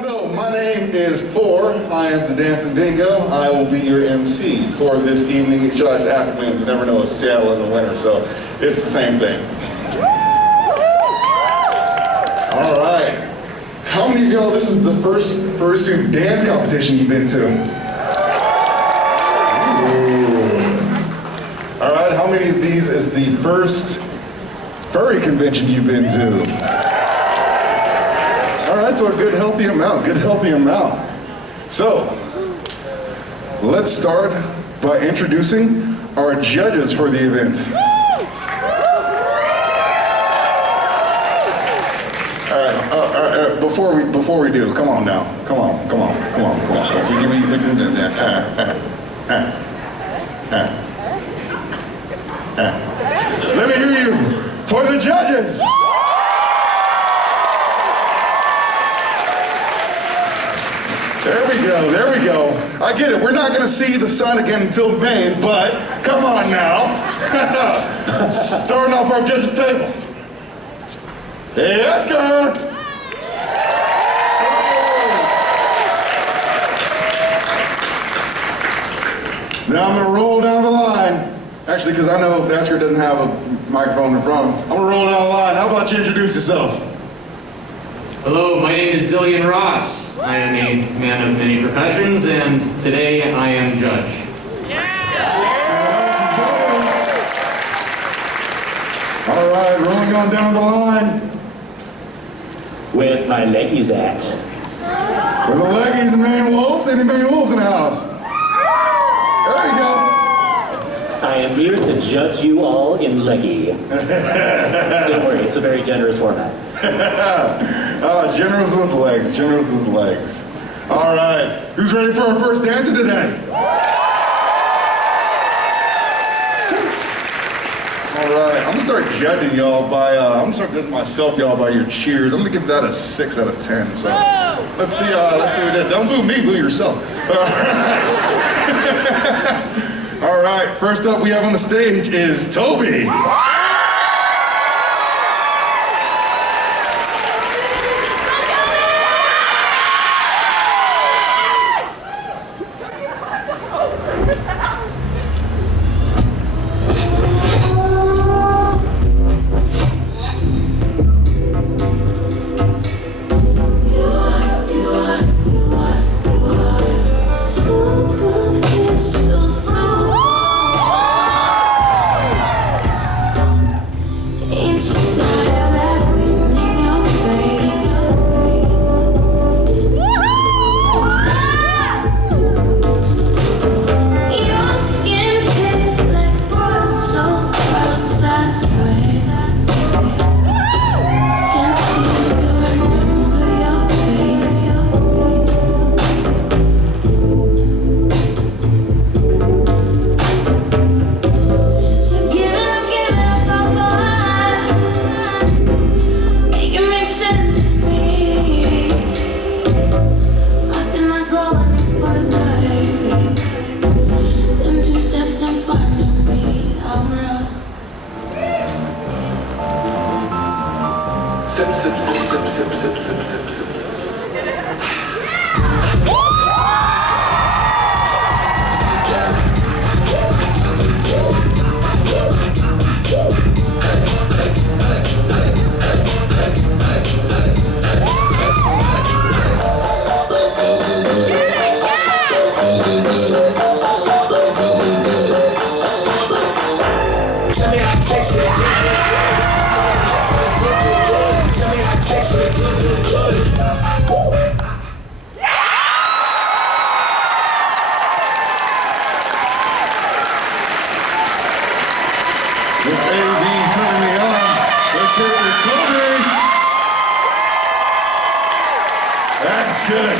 Hello, my name is Four. I am the Dancing Dingo. I will be your MC for this evening, should I say afternoon. You never know, it's Seattle in the winter, so it's the same thing. All right. How many of y'all, this is the first Fursuit dance competition you've been to? Ooh. All right, how many of these is the first furry convention you've been to? All right, so a good healthy amount, So, let's start by introducing our judges for the event. All right, before we do, come on now, come on. Let me hear you for the judges. There we go. I get it, we're not gonna see the sun again until May, but come on now. Starting off our judges' table. Hey, Oscar! Now I'm gonna roll down the line. Actually, because I know Oscar doesn't have a microphone in front of him. I'm gonna roll down the line. How about you introduce yourself? Hello, my name is Zillion Ross. I am a man of many professions, and today I am judge. All right, rolling on down the line. Where's my leggies at? Where the leggies and main wolves? Any main wolves in the house? There you go. I am here to judge you all in leggy. Don't worry, it's a very generous format. Generous with legs. All right, who's ready for our first dancer today? All right, I'm gonna start judging y'all by, myself, y'all, by your cheers. I'm gonna give that a 6 out of 10, so let's see what we did. Don't boo me, boo yourself. All right, first up we have on the stage is Toby.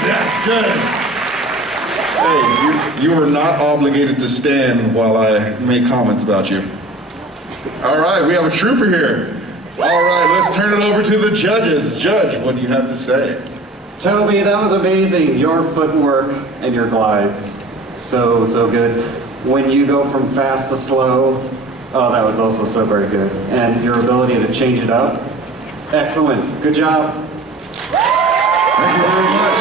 That's good. Hey, you are not obligated to stand while I make comments about you. All right, we have a trooper here. All right, let's turn it over to the judges. Judge, what do you have to say? Toby, that was amazing. Your footwork and your glides. So good. When you go from fast to slow, oh, that was also so very good. And your ability to change it up, excellent. Good job. Thank you very much.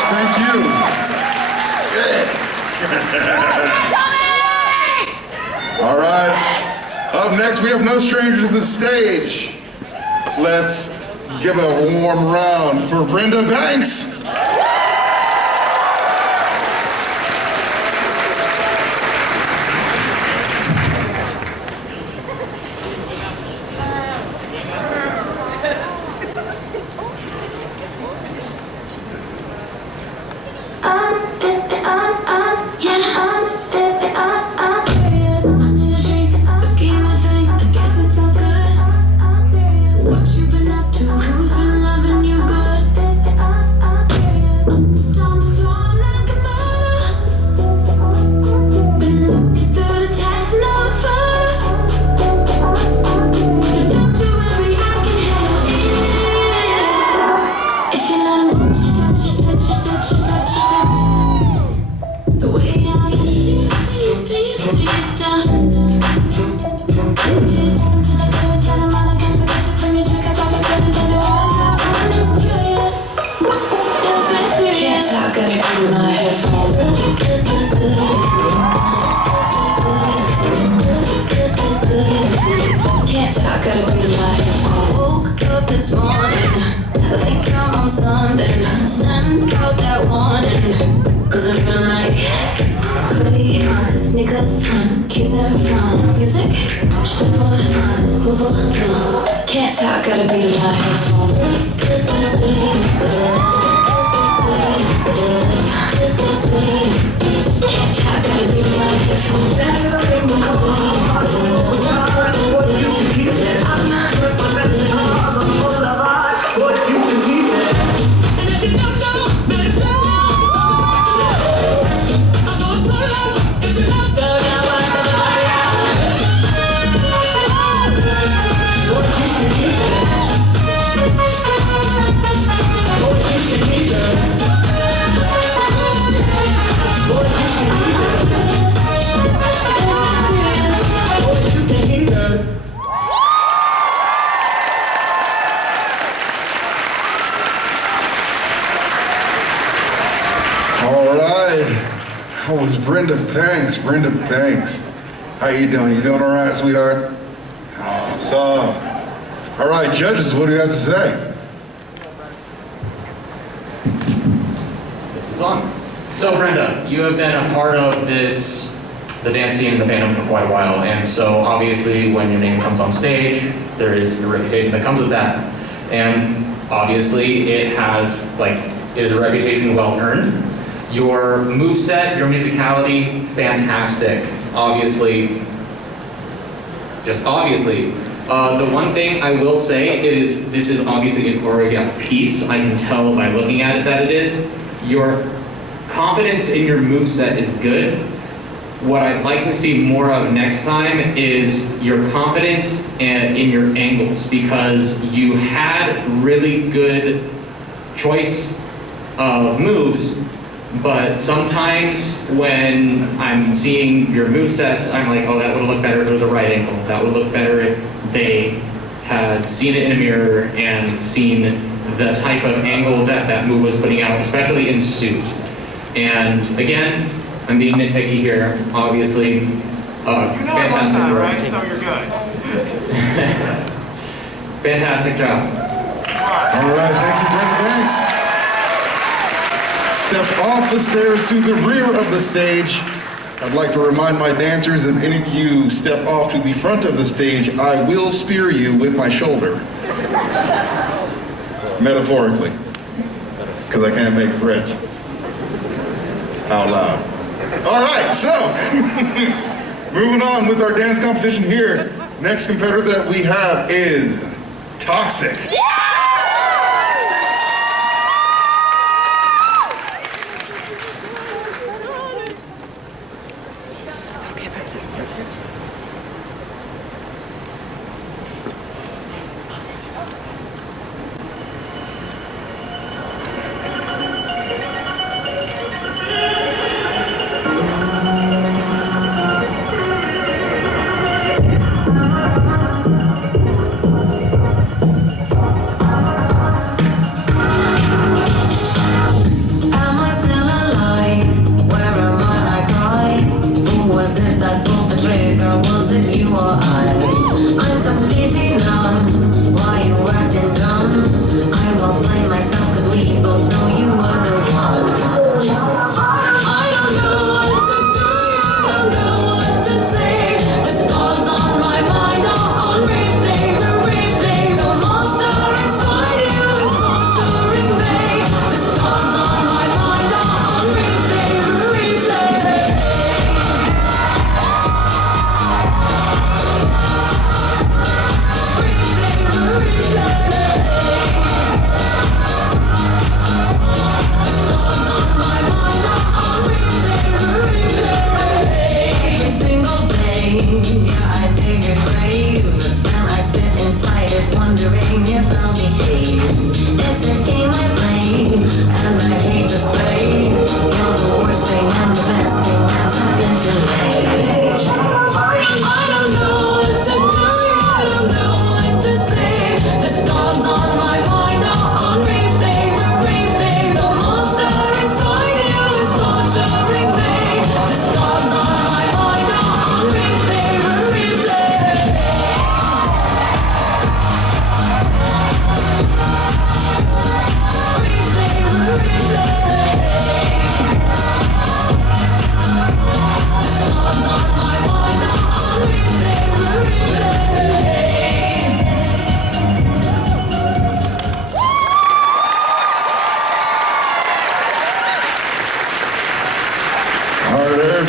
All right. Up next, we have no stranger to the stage. Let's give a warm round for Brenda Banks. This morning, I think I'm on something. Send out that warning, 'cause I feel like hoodie on, sneakers on, keys and phone, music, shuffle on, move on. Can't talk, gotta be in my headphones. Can't talk, gotta be in my headphones. That was Brenda Banks. Brenda Banks. How you doing? You doing all right, sweetheart? Awesome. All right, judges, what do you have to say? This is on. So Brenda, you have been a part of the dance scene in the fandom for quite a while, and so obviously when your name comes on stage, there is a reputation that comes with that. And obviously it is a reputation well earned. Your moveset, your musicality, fantastic. Obviously. The one thing I will say is, this is obviously an choreographed piece. I can tell by looking at it that it is. Your confidence in your moveset is good. What I'd like to see more of next time is your confidence in your angles, because you had really good choice of moves, but sometimes when I'm seeing your movesets, I'm like, oh, that would look better if it was a right angle. That would look better if they had seen it in a mirror and seen the type of angle that move was putting out, especially in suit. And again, I'm being nitpicky here, obviously. Fantastic work. Right? So you're good. Fantastic job. All right, thank you, Brenda Banks. Step off the stairs to the rear of the stage. I'd like to remind my dancers, if any of you step off to the front of the stage, I will spear you with my shoulder. Metaphorically, because I can't make threats out loud. All right, so moving on with our dance competition here. Next competitor that we have is Toxicc.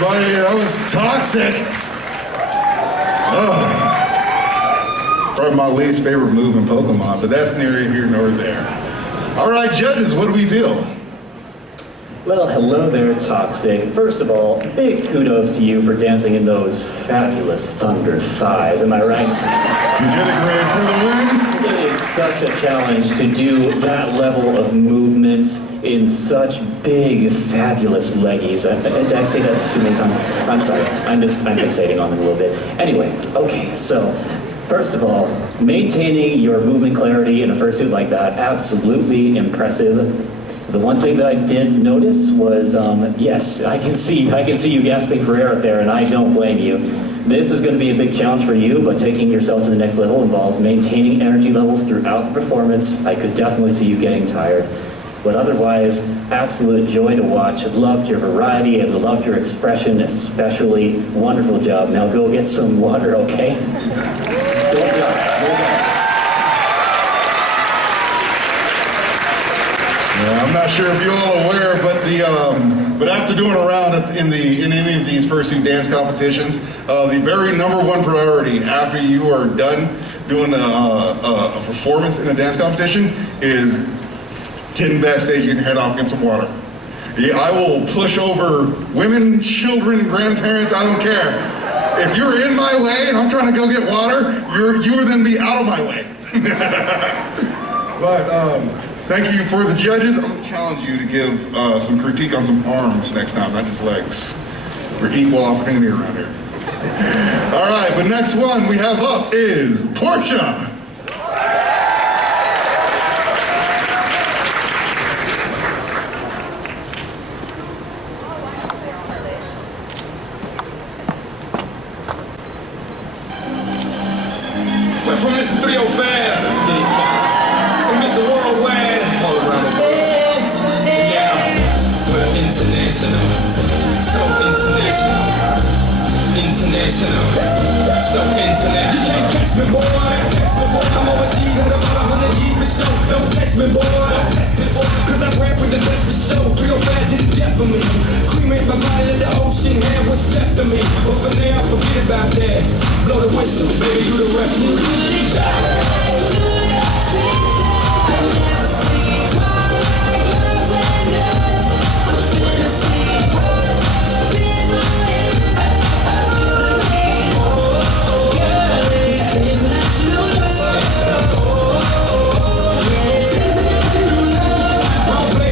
everybody. That was Toxicc. Probably my least favorite move in Pokemon, but that's neither here nor there. All right, judges, what do we feel? Well, hello there, Toxicc. First of all, big kudos to you for dancing in those fabulous thunder thighs, am I right? To get a grade for the win. It is such a challenge to do that level of movement in such big, fabulous leggies. Did I say that too many times? I'm sorry, I'm fixating on them a little bit. Anyway, okay, so first of all, maintaining your movement clarity in a fursuit like that, absolutely impressive. The one thing that I did notice was, yes, I can see you gasping for air up there, and I don't blame you. This is going to be a big challenge for you, but taking yourself to the next level involves maintaining energy levels throughout the performance. I could definitely see you getting tired. But otherwise, absolute joy to watch. Loved your variety and loved your expression, especially. Wonderful job. Now go get some water, okay? Don't die. I'm not sure if you're all aware, but after doing a round in any of these fursuit dance competitions, the very #1 priority after you are done doing a performance in a dance competition is getting backstage, getting your head off, getting some water. Yeah, I will push over women, children, grandparents, I don't care. If you're in my way and I'm trying to go get water, you will then be out of my way. But thank you for the judges. I'm going to challenge you to give some critique on some arms next time, not just legs. We're equal opportunity around here. All right, but next one we have up is Porshe. Went from Mr. 305 to Mr. Worldwide, all around the world. Yeah, we're international, so international, so international. You can't catch me, boy. I'm overseas at about 100 G's for show. Don't test me, boy. Cause I rap with the best for show. 305 to the death of me. Cremate my body, let the ocean have what's left of me. But for now, forget about that. Blow the whistle, baby, you the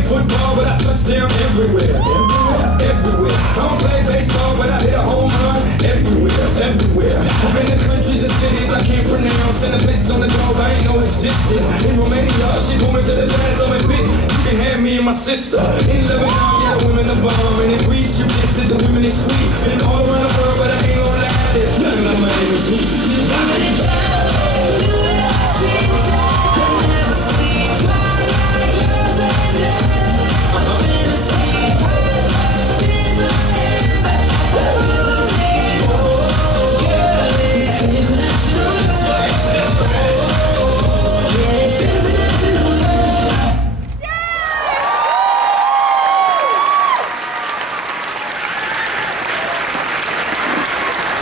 football, but I touchdown everywhere. I don't play baseball, but I hit a home run everywhere. I'm in the countries and cities I can't pronounce, and the places on the globe I ain't know existed. In Romania, she pulled me to the side, so big. You can have me and my sister. In Lebanon, yeah, the women are bomb, and in Greece, you guessed it, the women is sweet. And all around the world, but I ain't gonna lie, there's nothing like my name is sweet.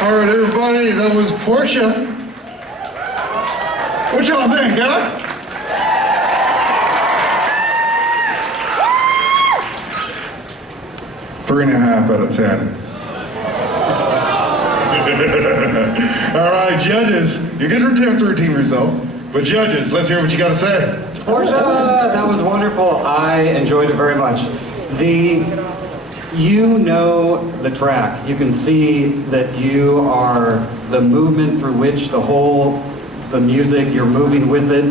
All right, everybody, that was Porshe. What y'all think, huh? Three and a half out of 10. All right, judges, you get to redeem yourself, but judges, let's hear what you got to say. Porsche, that was wonderful. I enjoyed it very much. You know the track. You can see that you are the movement through which the music, you're moving with it.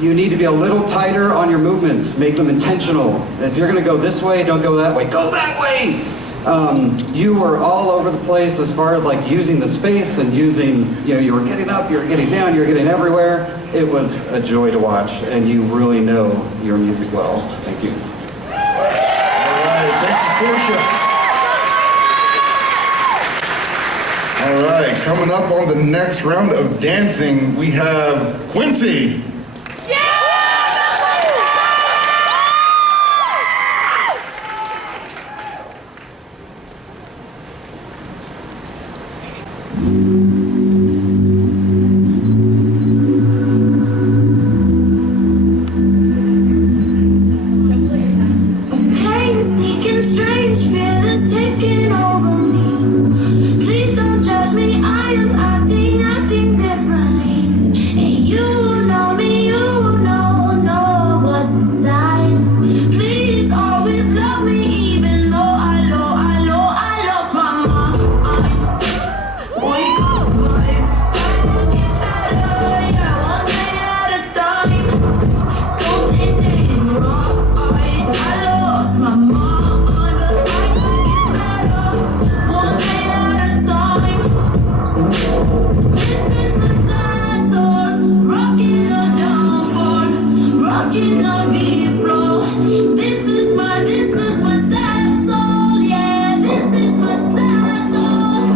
You need to be a little tighter on your movements. Make them intentional. If you're going to go this way, don't go that way. Go that way! You were all over the place as far as like using the space and using, you were getting up, you were getting down, you were getting everywhere. It was a joy to watch, and you really know your music well. Thank you. Thank you, Porsche. All right, coming up on the next round of dancing, we have Quincey. cannot be a flaw. This is my sad soul. Yeah, this is my sad soul.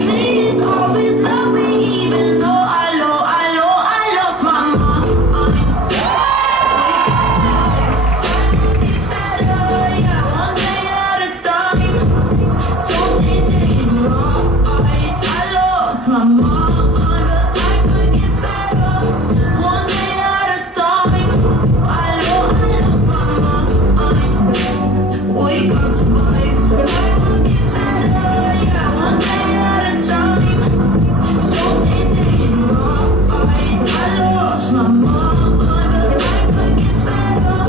Please always love me, even though I lost my mind. My mind, but I could get better. One day at a time. I lost my mind. We can survive. I will get better. Yeah, one day at a time. Something ain't right. I lost my mind, but I could get better.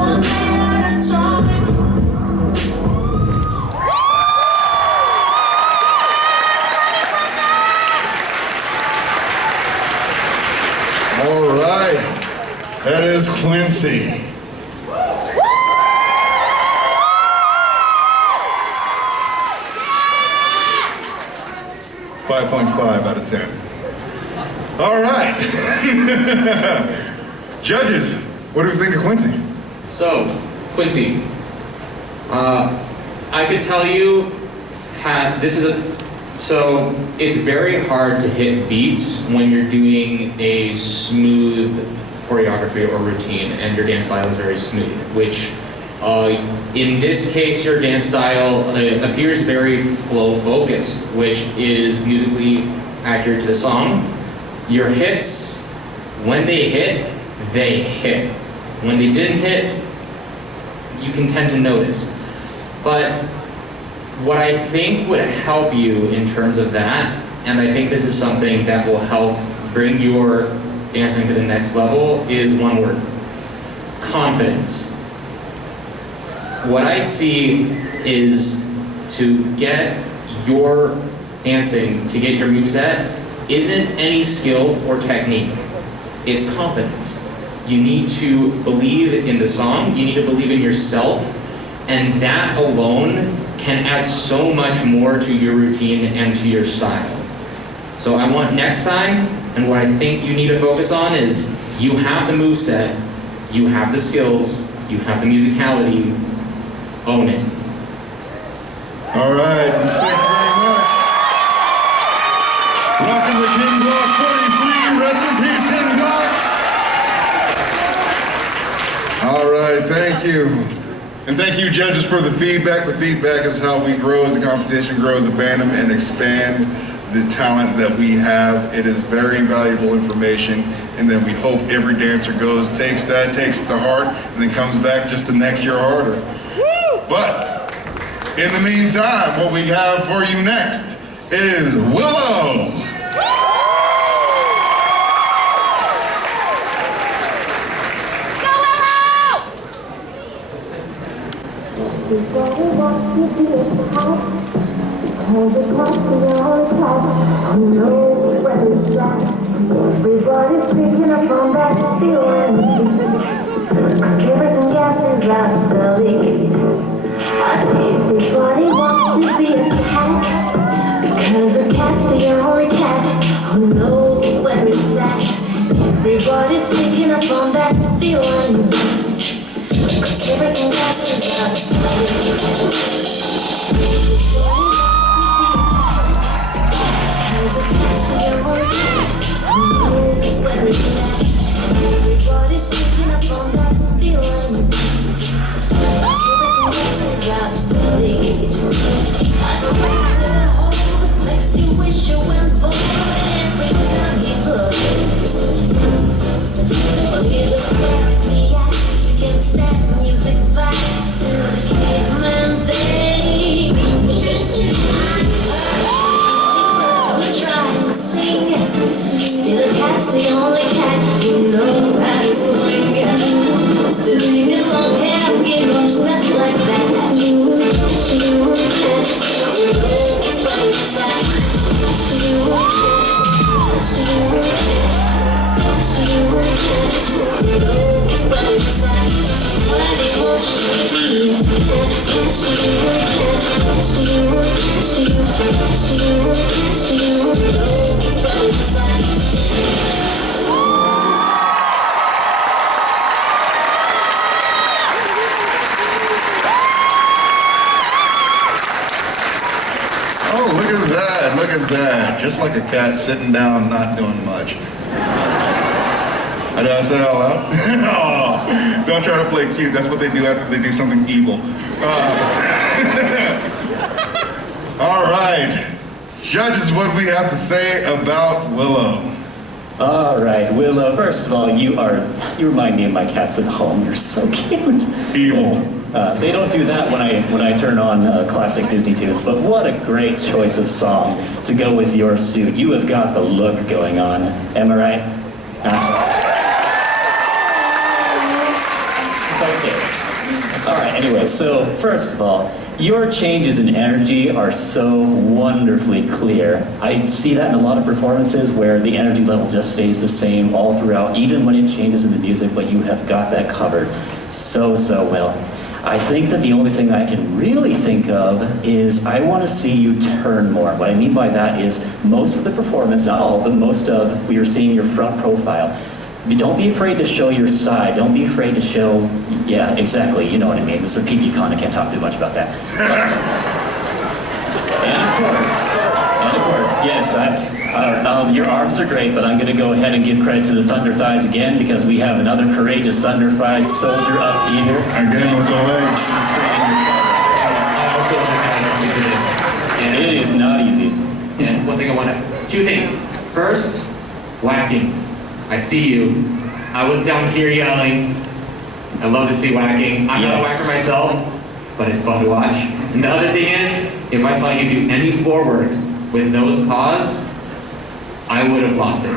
One day at a time. All right, that is Quincey. 5.5 out of 10. All right. Judges, what do you think of Quincey? So, Quincey, I could tell you, so it's very hard to hit beats when you're doing a smooth choreography or routine and your dance style is very smooth, which in this case your dance style appears very flow focused, which is musically accurate to the song. Your hits, when they hit, they hit. When they didn't hit, you can tend to notice. But what I think would help you in terms of that, and I think this is something that will help bring your dancing to the next level, is one word: confidence. What I see is to get your dancing, to get your moveset, isn't any skill or technique. It's confidence. You need to believe in the song, you need to believe in yourself, and that alone can add so much more to your routine and to your style. So I want next time, and what I think you need to focus on is, you have the moveset, you have the skills, you have the musicality, own it. All right, thank you very much. Welcome to King Block 43, rest in peace, King Block. All right, thank you. And thank you, judges, for the feedback. The feedback is how we grow as a competition, grow as a fandom, and expand the talent that we have. It is very valuable information, and then we hope every dancer takes it to heart, and then comes back just the next year harder. But in the meantime, what we have for you next is Willow. Everybody's picking up on that feeling. Everything else is obsolete. Everybody wants to be a cat, because a cat's the only cat who knows where it's at. Everybody's picking up on that feeling, because everything else is obsolete. Everybody's picking up on that feeling, 'cause everything else is obsolete. I swear that hold makes you wish you went forward every time he plays. Well, hear the square in the act, you can set music back to the caveman days. So try to sing, still the cat's the only cat who knows how to swing. Still singing long hair, give up stuff like that. She knows what it's at. bad, just like a cat sitting down, not doing much. Did I say that out loud? Oh, don't try to play cute. That's what they do after they do something evil. All right. Judges, what do we have to say about Willow? All right, Willow, first of all, you remind me of my cats at home. You're so cute. Evil. They don't do that when I turn on classic Disney tunes, but what a great choice of song to go with your suit. You have got the look going on. Am I right? Okay. All right, anyway, so first of all, your changes in energy are so wonderfully clear. I see that in a lot of performances where the energy level just stays the same all throughout, even when it changes in the music, but you have got that covered so well. I think that the only thing I can really think of is I want to see you turn more. What I mean by that is most of the performance, not all, but most of, we are seeing your front profile. Don't be afraid to show your side. Don't be afraid to show, yeah, exactly, you know what I mean. This is a PG con, I can't talk too much about that. But, and of course, yes, your arms are great, but I'm gonna go ahead and give credit to the Thunder Thighs again because we have another courageous Thunder Thighs soldier up here. Again with the legs. And it is not easy. And one thing I want to, two things. First, whacking. I see you. I was down here yelling. I love to see whacking. I'm not a whacker myself, but it's fun to watch. And the other thing is, if I saw you do any forward with those paws, I would have lost it.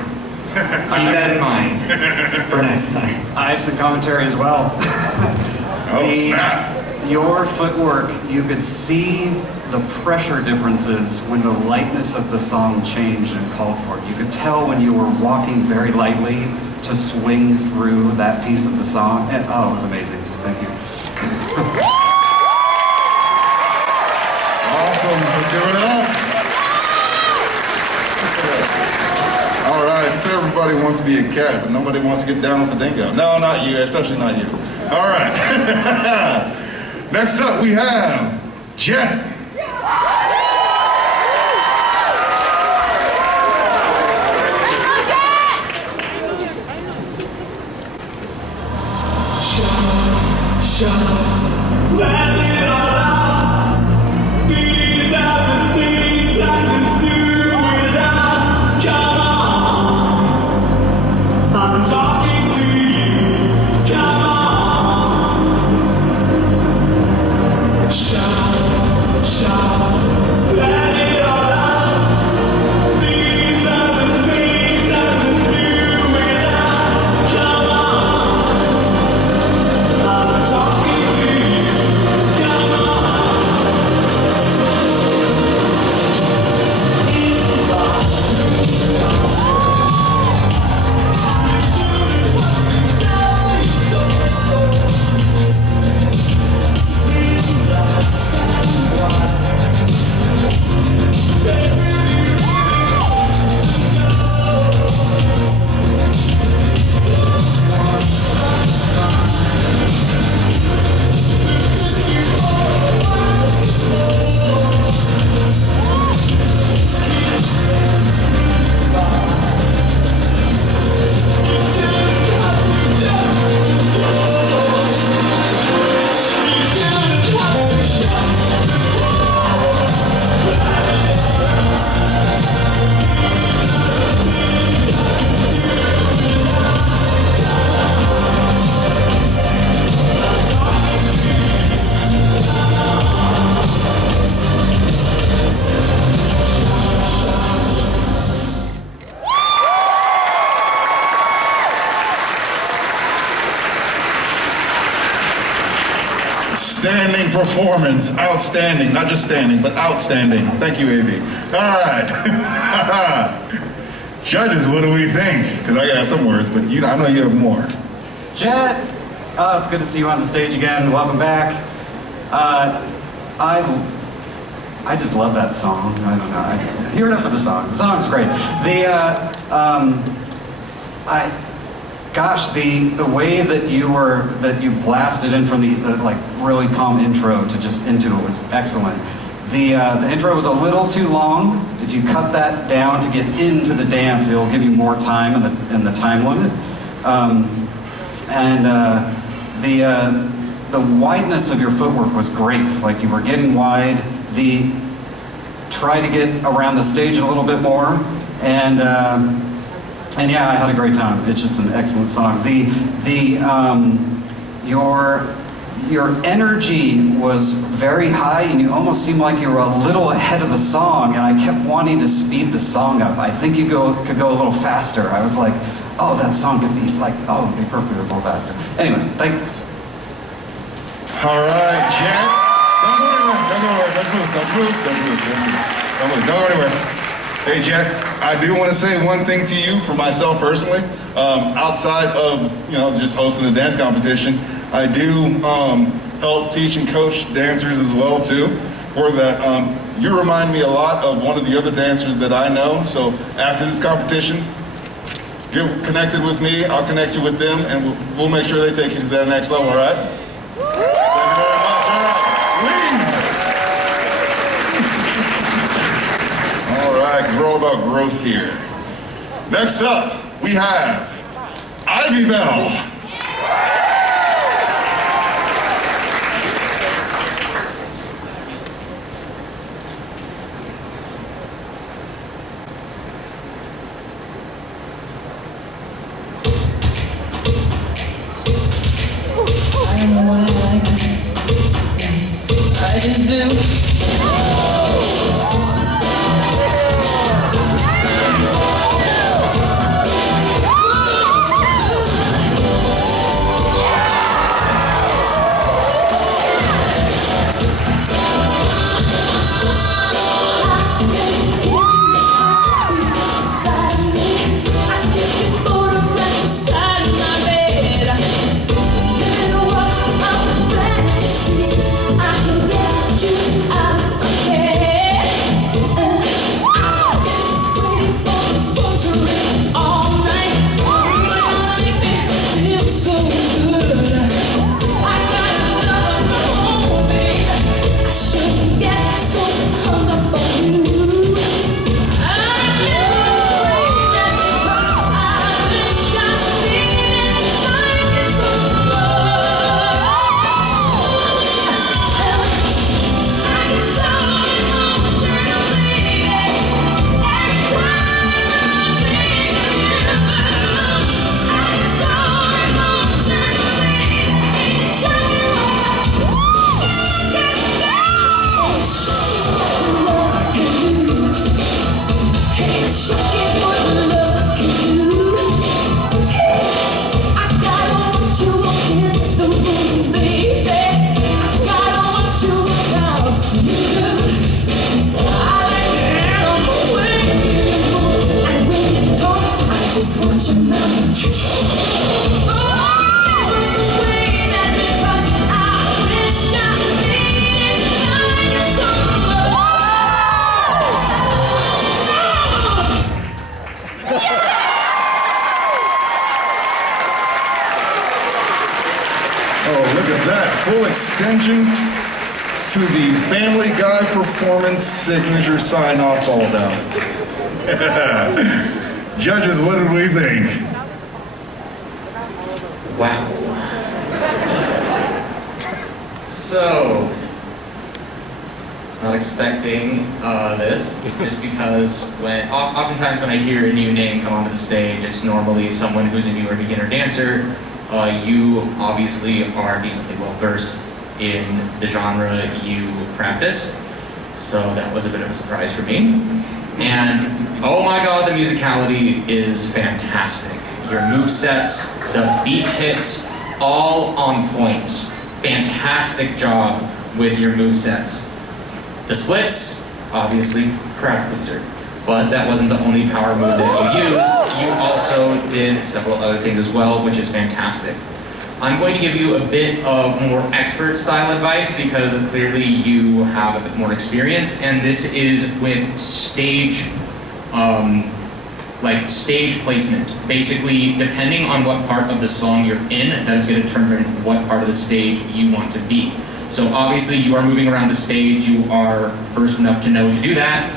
Keep that in mind for next time. I have some commentary as well. Oh, snap. Your footwork, you could see the pressure differences when the lightness of the song changed and called for it. You could tell when you were walking very lightly to swing through that piece of the song. And, oh, it was amazing. Thank you. Awesome. Let's give it up. All right. So everybody wants to be a cat, but nobody wants to get down with the dingo. No, not you, especially not you. All right. Next up, we have Jett. Let it all out. These are the things I can do without. Come on, I'm talking to you. Come on, shout, let it all out. These are the things I can do without. Come on, I'm talking to you. Come on. Outstanding performance. Outstanding. Not just standing, but outstanding. Thank you, AV. All right. Judges, what do we think? Because I got some words, but I know you have more. Jett, it's good to see you on the stage again. Welcome back. I just love that song. I don't know. Hear it up for the song. The song's great. The way that you blasted in from the like really calm intro to just into it was excellent. The intro was a little too long. If you cut that down to get into the dance, it'll give you more time in the time limit. The wideness of your footwork was great. Like you were getting wide. Try to get around the stage a little bit more, and yeah, I had a great time. It's just an excellent song. Your energy was very high, and you almost seemed like you were a little ahead of the song, and I kept wanting to speed the song up. I think you could go a little faster. I was like, oh, that song could be like, oh, it'd be perfect if it was a little faster. Anyway, thanks. All right, Jett. Don't go anywhere. Don't go anywhere. Hey, Jett, I do want to say one thing to you for myself personally. Outside of just hosting the dance competition, I do help teach and coach dancers as well too. For that, you remind me a lot of one of the other dancers that I know. So after this competition, get connected with me. I'll connect you with them, and we'll make sure they take you to that next level. All right? Thank you very much. All right, because we're all about growth here. Next up, we have Ivy Bell. I just do. Full extension to the Family Guy performance signature sign-off fall down. Judges, what did we think? Wow. So, I was not expecting this, just because oftentimes when I hear a new name come onto the stage, it's normally someone who's a newer beginner dancer. You obviously are decently well versed in the genre you practice, so that was a bit of a surprise for me. And oh my god, the musicality is fantastic. Your movesets, the beat hits, all on point. Fantastic job with your movesets. The splits, obviously, crowd pleaser. But that wasn't the only power move that you used. You also did several other things as well, which is fantastic. I'm going to give you a bit of more expert style advice because clearly you have a bit more experience, and this is with stage stage placement. Basically, depending on what part of the song you're in, that is going to determine what part of the stage you want to be. So obviously you are moving around the stage, you are versed enough to know to do that.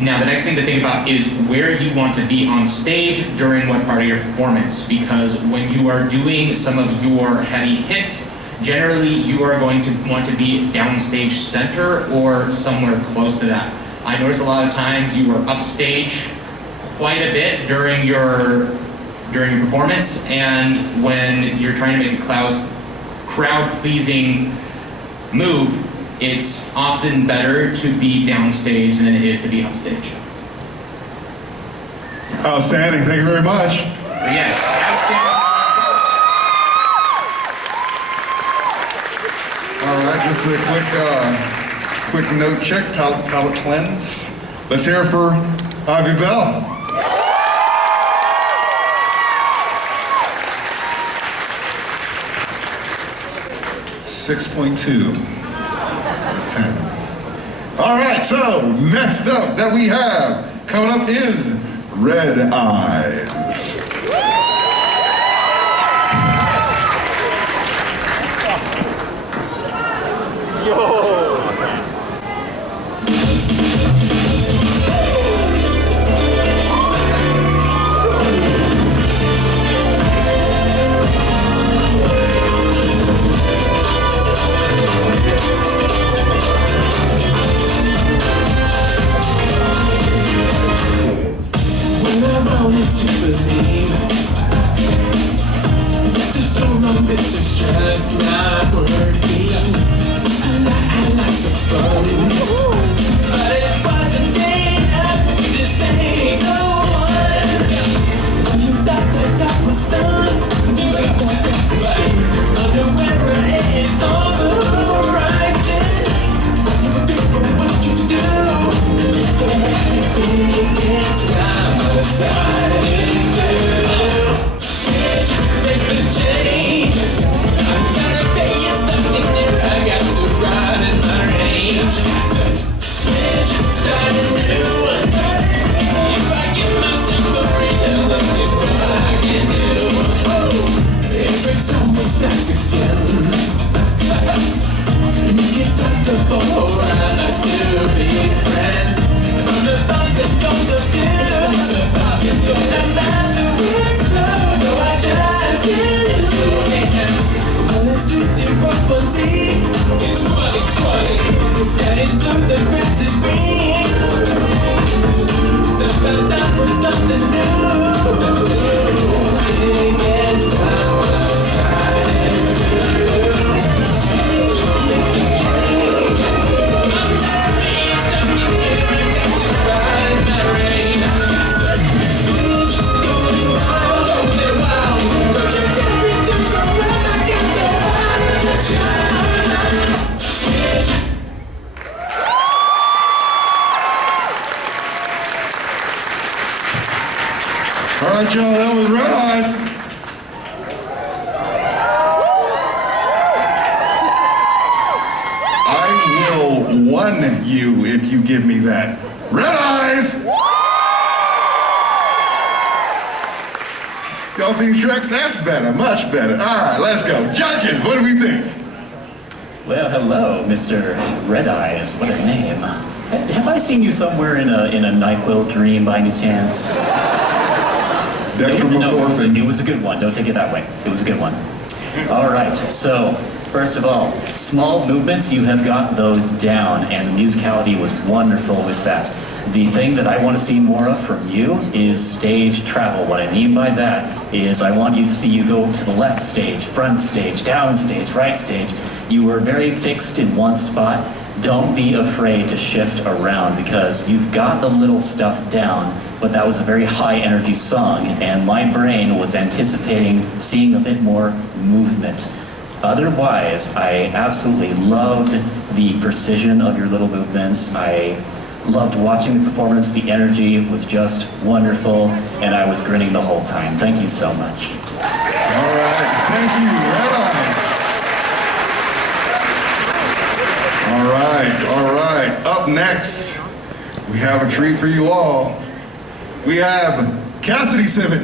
Now the next thing to think about is where you want to be on stage during what part of your performance, because when you are doing some of your heavy hits, generally you are going to want to be downstage center or somewhere close to that. I notice a lot of times you are upstage quite a bit during your performance, and when you're trying to make a crowd-pleasing move, it's often better to be downstage than it is to be upstage. Outstanding, thank you very much. Yes, outstanding. All right, just a quick note check, palate cleanse. Let's hear it for Ivy Bell. .2 10. All right, so next up that we have coming up is Red Eyes. To believe that to so long this is just not working. I like some fun, but it wasn't enough to stay the one. When you thought that was done, you thought that underwear is on the horizon. You were doing what you do, but you think it's time aside. All right, y'all, that was Red Eyes. I will one you if you give me that. Red Eyes! Y'all seen Shrek? That's better, much better. All right, let's go. Judges, what do we think? Well, hello, Mr. Red Eyes. What a name. Have I seen you somewhere in a NyQuil dream by any chance? No, it was a good one. Don't take it that way. It was a good one. All right, so first of all, small movements, you have got those down, and the musicality was wonderful with that. The thing that I want to see more of from you is stage travel. What I mean by that is I want you to see you go to the left stage, front stage, down stage, right stage. You were very fixed in one spot. Don't be afraid to shift around because you've got the little stuff down, but that was a very high energy song, and my brain was anticipating seeing a bit more movement. Otherwise, I absolutely loved the precision of your little movements. I loved watching the performance. The energy was just wonderful, and I was grinning the whole time. Thank you so much. All right, thank you, Red Eyes. All right. Up next, we have a treat for you all. We have Cassidy Civet.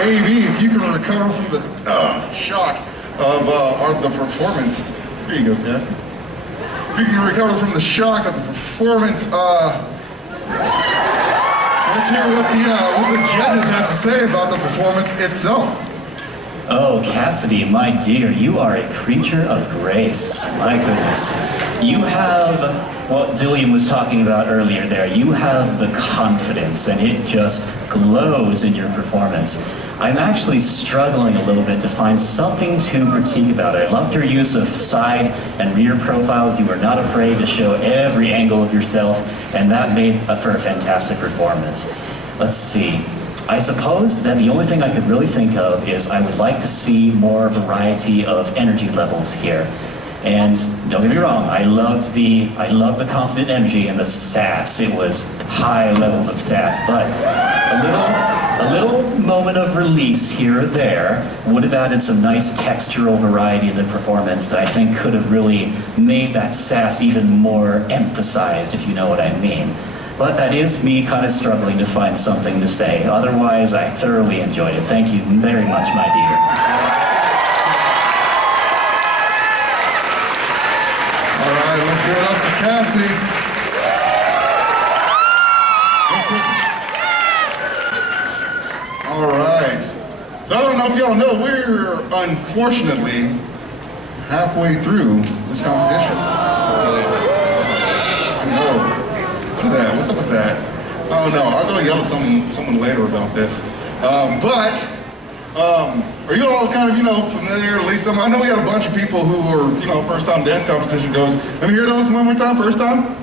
AV, if you can recover from the shock of the performance. Here you go, Cass. If you can recover from the shock of the performance, let's hear what the judges have to say about the performance itself. Oh, Cassidy, my dear, you are a creature of grace. My goodness. You have what Zillion was talking about earlier there. You have the confidence, and it just glows in your performance. I'm actually struggling a little bit to find something to critique about it. I loved your use of side and rear profiles. You were not afraid to show every angle of yourself, and that made for a fantastic performance. Let's see. I suppose that the only thing I could really think of is I would like to see more variety of energy levels here. And don't get me wrong, I loved the confident energy and the sass. It was high levels of sass, but a little moment of release here or there would have added some nice textural variety to the performance that I think could have really made that sass even more emphasized, if you know what I mean. But that is me kind of struggling to find something to say. Otherwise, I thoroughly enjoyed it. Thank you very much, my dear. All right, let's give it up to Cassidy. All right. So I don't know if y'all know, we're unfortunately halfway through this competition. I know. What is that? What's up with that? Oh no, I'll go yell at someone later about this. Are you all kind of, familiar, at least some? I know we had a bunch of people who were, first time dance competition goes. Let me hear those one more time, first time?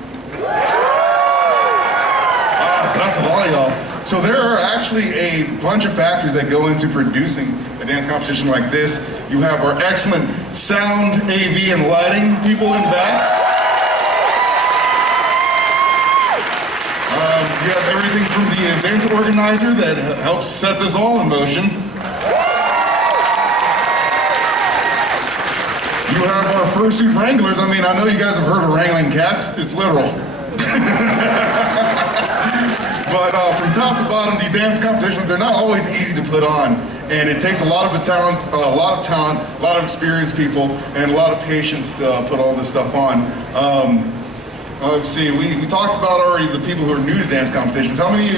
So that's a lot of y'all. So there are actually a bunch of factors that go into producing a dance competition like this. You have our excellent sound, AV, and lighting people in back. You have everything from the event organizer that helps set this all in motion. You have our fursuit wranglers. I mean, I know you guys have heard of wrangling cats. It's literal. But from top to bottom, these dance competitions, they're not always easy to put on. And it takes a lot of talent, a lot of experienced people, and a lot of patience to put all this stuff on. Let's see, we talked about already the people who are new to dance competitions. How many of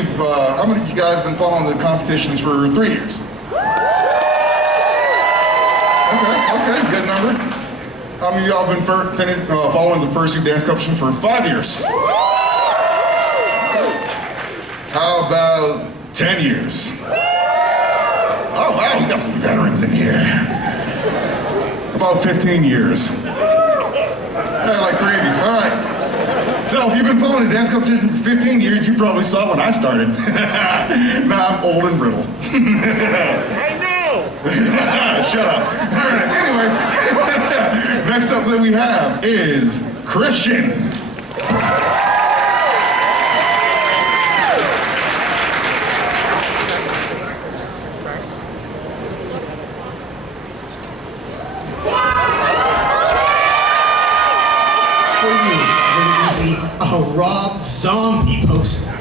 you guys have been following the competitions for 3 years? Okay, good number. How many of y'all have been following the Fursuit dance competition for 5 years? Okay. How about 10 years? Oh wow, we got some veterans in here. About 15 years. Yeah, like 3 of you, all right. So if you've been following a dance competition for 15 years, you probably saw when I started. Now I'm old and brittle. I know! Shut up. All right, anyway, next up that we have is Christian. A Rob Zombie poster.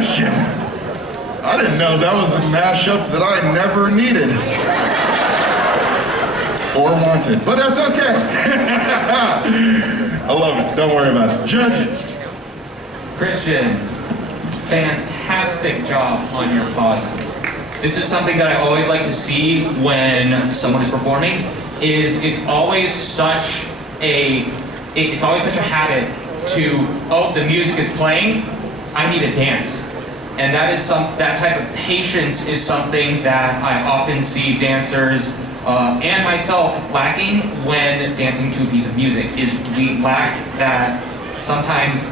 Christian. I didn't know that was the mashup that I never needed. Or wanted, but that's okay. I love it, don't worry about it. Judges. Christian, fantastic job on your pauses. This is something that I always like to see when someone is performing, it's always such a habit to, oh, the music is playing, I need to dance. And that type of patience is something that I often see dancers and myself lacking when dancing to a piece of music, is we lack that, sometimes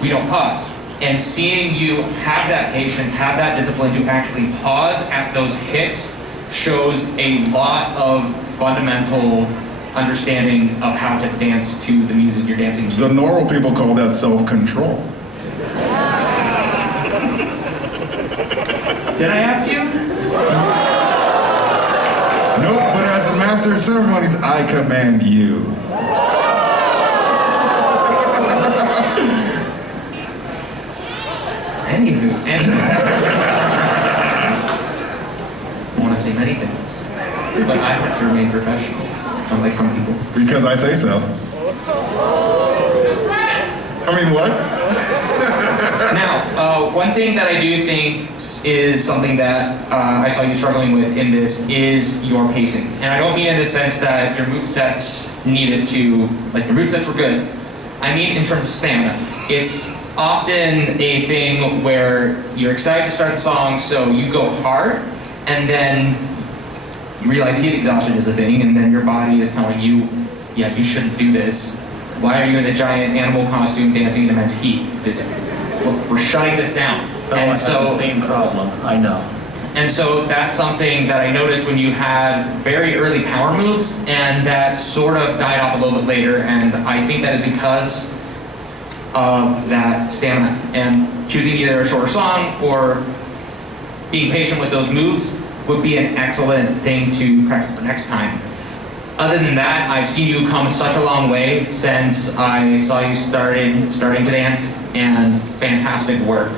we don't pause. And seeing you have that patience, have that discipline to actually pause at those hits shows a lot of fundamental understanding of how to dance to the music you're dancing to. The normal people call that self-control. Did I ask you? Nope, but as the master of ceremonies, I command you. Anywho. I want to say many things, but I have to remain professional, unlike some people. Because I say so. I mean, what? Now, one thing that I do think is something that I saw you struggling with in this is your pacing. And I don't mean in the sense that your movesets needed to, like your movesets were good. I mean in terms of stamina. It's often a thing where you're excited to start the song, so you go hard, and then you realize heat exhaustion is a thing, and then your body is telling you, yeah, you shouldn't do this. Why are you in a giant animal costume dancing in immense heat? We're shutting this down. Oh, I have the same problem, I know. And so that's something that I noticed when you had very early power moves, and that sort of died off a little bit later, and I think that is because of that stamina. And choosing either a shorter song or being patient with those moves would be an excellent thing to practice for next time. Other than that, I've seen you come such a long way since I saw you starting to dance, and fantastic work.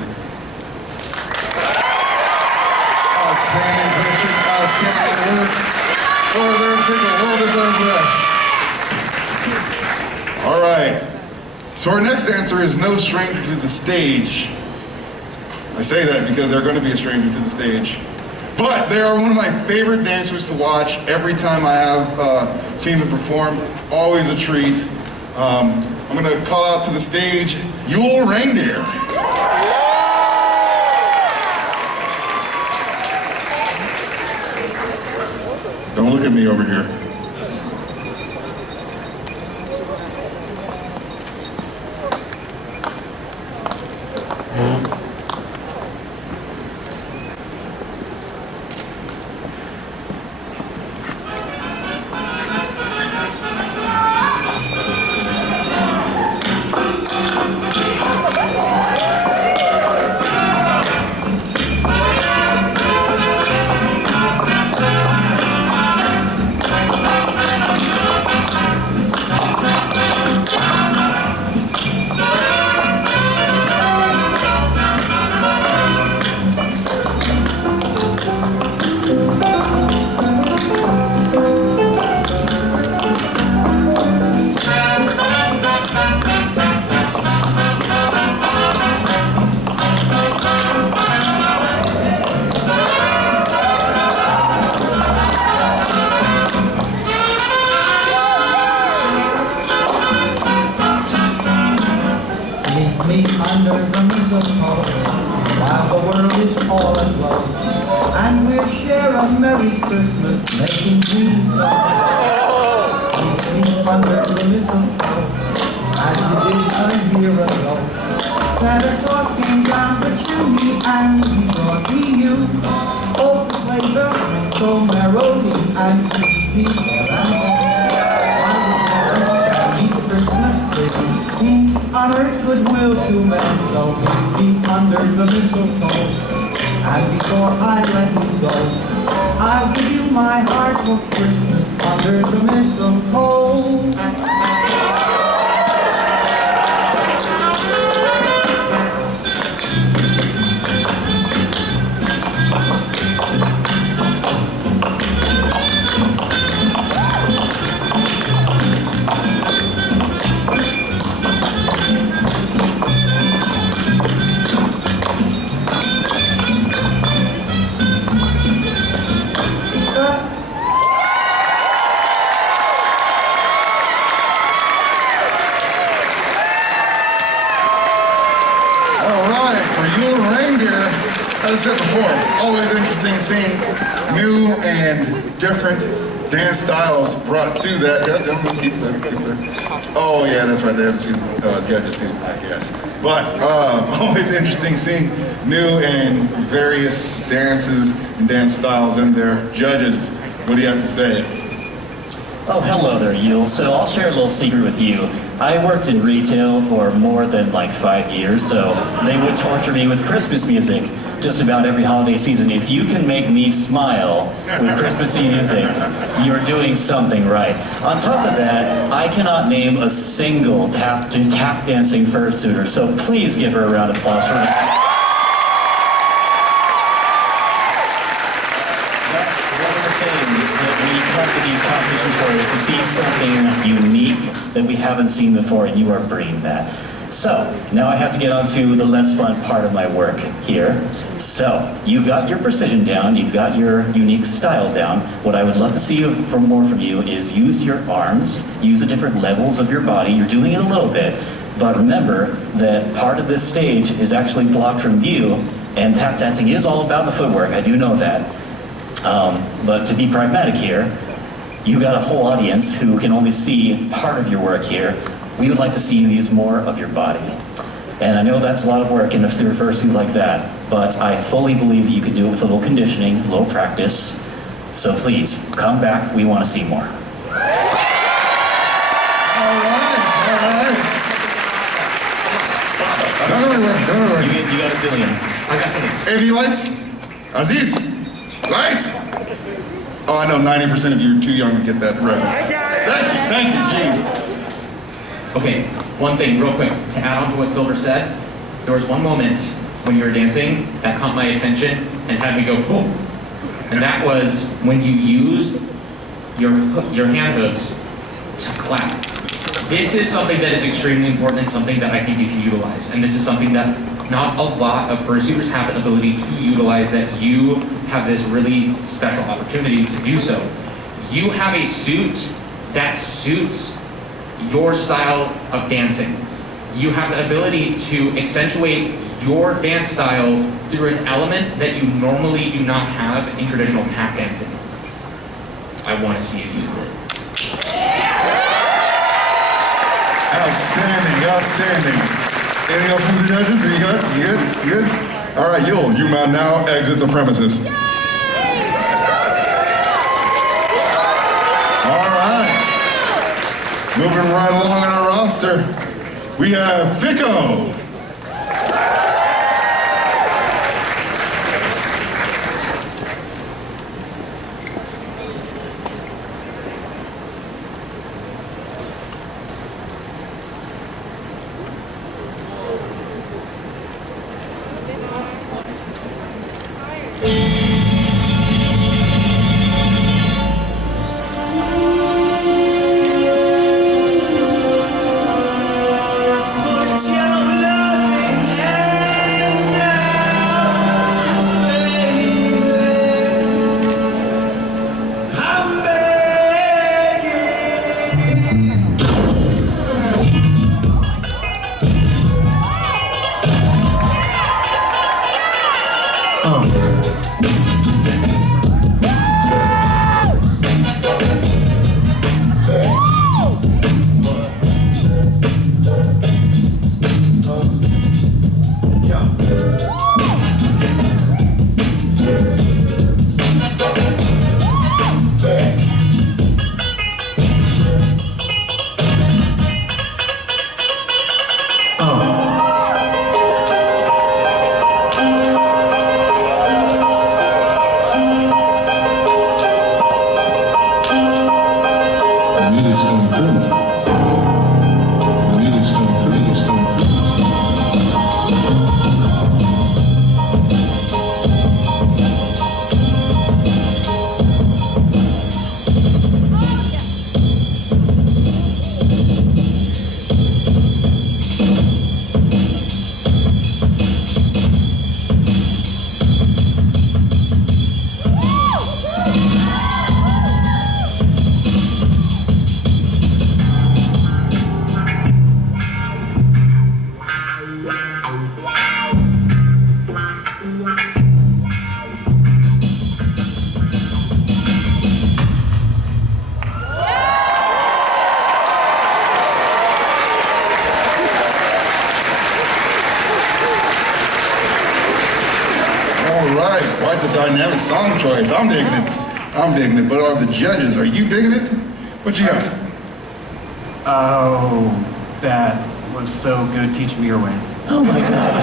Outstanding picture, outstanding work. Over there, take a well-deserved rest. All right. So our next dancer is no stranger to the stage. I say that because they're going to be a stranger to the stage. But they are one of my favorite dancers to watch every time I have seen them perform. Always a treat. I'm going to call out to the stage, Jul Reindeer. Don't look at me over here. as I said before, always interesting seeing new and different dance styles brought to that. Oh yeah, that's right. They haven't seen judges too, I guess. But always interesting seeing new and various dances and dance styles in their judges. What do you have to say? Oh, hello there, Jul. So I'll share a little secret with you. I worked in retail for more than like 5 years, so they would torture me with Christmas music just about every holiday season. If you can make me smile with Christmassy music, you're doing something right. On top of that, I cannot name a single tap dancing fursuiter, so please give her a round of applause for that. That's one of the things that we come to these competitions for, is to see something unique that we haven't seen before, and you are bringing that. So, now I have to get on to the less fun part of my work here. So, you've got your precision down, you've got your unique style down. What I would love to see more from you is use your arms, use the different levels of your body. You're doing it a little bit, but remember that part of this stage is actually blocked from view, and tap dancing is all about the footwork, I do know that. But to be pragmatic here, you got a whole audience who can only see part of your work here. We would like to see you use more of your body. And I know that's a lot of work in a super fursuit like that, but I fully believe that you can do it with a little conditioning, a little practice. So please, come back, we want to see more. All right. Don't worry. You got a Zillion. I got something. Any lights? Aziz, lights? Oh, I know 90% of you are too young to get that reference. Thank you, jeez. Okay, one thing real quick, to add on to what Silver said, there was one moment when you were dancing that caught my attention and had me go boom. And that was when you used your hand hooks to clap. This is something that is extremely important and something that I think you can utilize. And this is something that not a lot of fursuiters have the ability to utilize, that you have this really special opportunity to do so. You have a suit that suits your style of dancing. You have the ability to accentuate your dance style through an element that you normally do not have in traditional tap dancing. I want to see you use it. Outstanding. Anything else from the judges? Are you good? You good? All right, Jul, you may now exit the premises. All right. Moving right along in our roster, we have Fikko. right, quite the dynamic song choice. I'm digging it. I'm digging it. But are the judges, are you digging it? What you got? Oh, that was so good. Teach me your ways. Oh my god.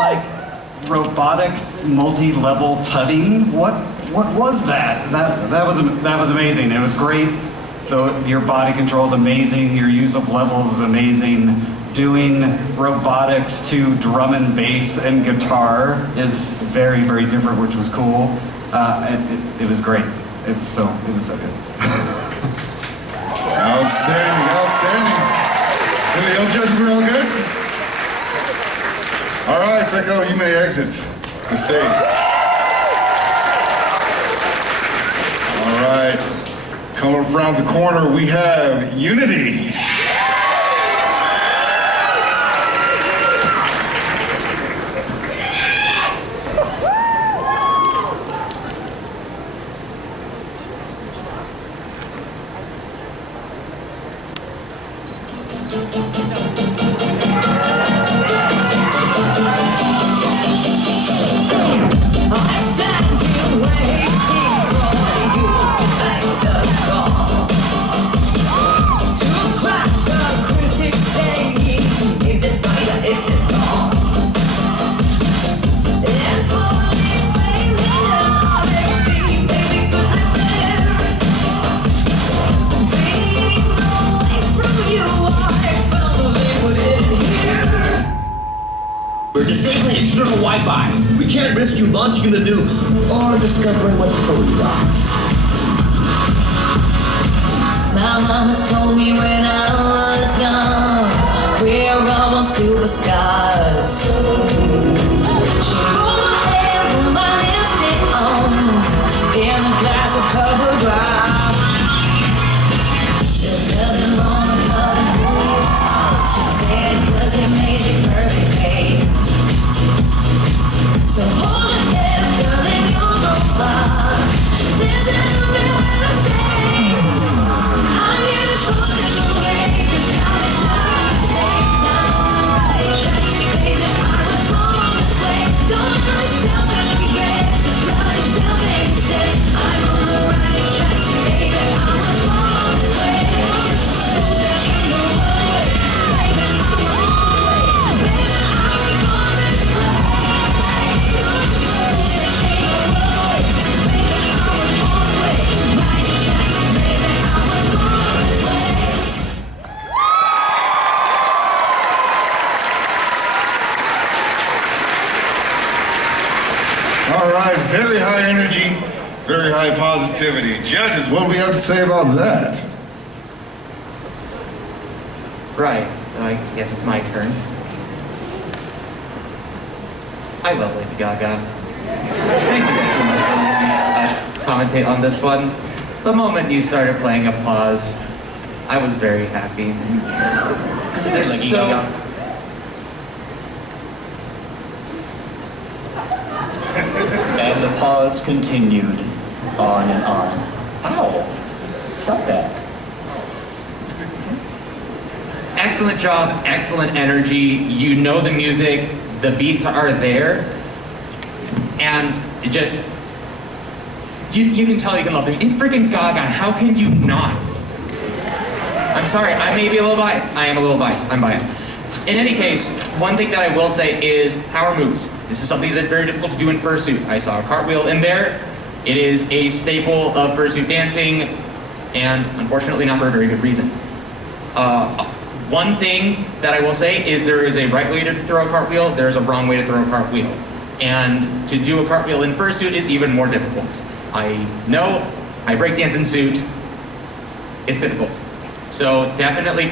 Like robotic multi-level tutting. What was that? That was amazing. It was great. Your body control is amazing. Your use of levels is amazing. Doing robotics to drum and bass and guitar is very, very different, which was cool. It was great. It was so good. Outstanding, outstanding. Anything else, judges? We're all good? All right, Fikko, you may exit the stage. All right, coming around the corner, we have Unity. We're disabling external Wi-Fi. We can't risk you launching the nukes or discovering what furries are. My mama told me when I was young, we're all superstars. She pulled my hair, put my lipstick on, in a glass of cover drop. There's nothing wrong with loving who you are, she said, 'cause it made you perfect, babe. So hold your head, girl, and you'll go far. There's an open when I say, I'm here to pull it away, 'cause time is not mistakes. I'm on the right track, baby, I was born this way. Don't let yourself regret, just love yourself and say, I'm on the right track, baby, I was born this way. There's no other way, baby, I'm on the way. Baby, I was born this way. All right, very high energy, very high positivity. Judges, what do we have to say about that? Right, I guess it's my turn. I love Lady Gaga. Thank you guys so much for letting me commentate on this one. The moment you started playing Applause, I was very happy. They're so... And the pause continued on and on. Ow! Stop that. Excellent job, excellent energy. You know the music, the beats are there, and it just, you can tell you can love them. It's freaking Gaga, how can you not? I'm sorry, I may be a little biased. I am a little biased, I'm biased. In any case, one thing that I will say is power moves. This is something that's very difficult to do in Fursuit. I saw a cartwheel in there. It is a staple of Fursuit dancing, and unfortunately not for a very good reason. One thing that I will say is there is a right way to throw a cartwheel, there's a wrong way to throw a cartwheel. And to do a cartwheel in Fursuit is even more difficult. I know, I breakdance in suit, it's difficult. So definitely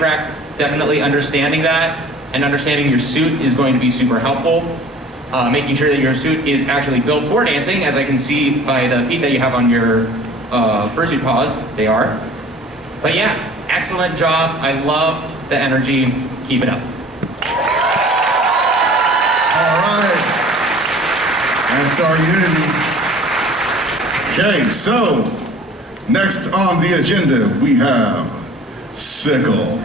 understanding that, and understanding your suit is going to be super helpful. Making sure that your suit is actually built for dancing, as I can see by the feet that you have on your Fursuit paws, they are. But yeah, excellent job, I loved the energy, keep it up. All right, that's our unity. Okay, so next on the agenda we have Sikel.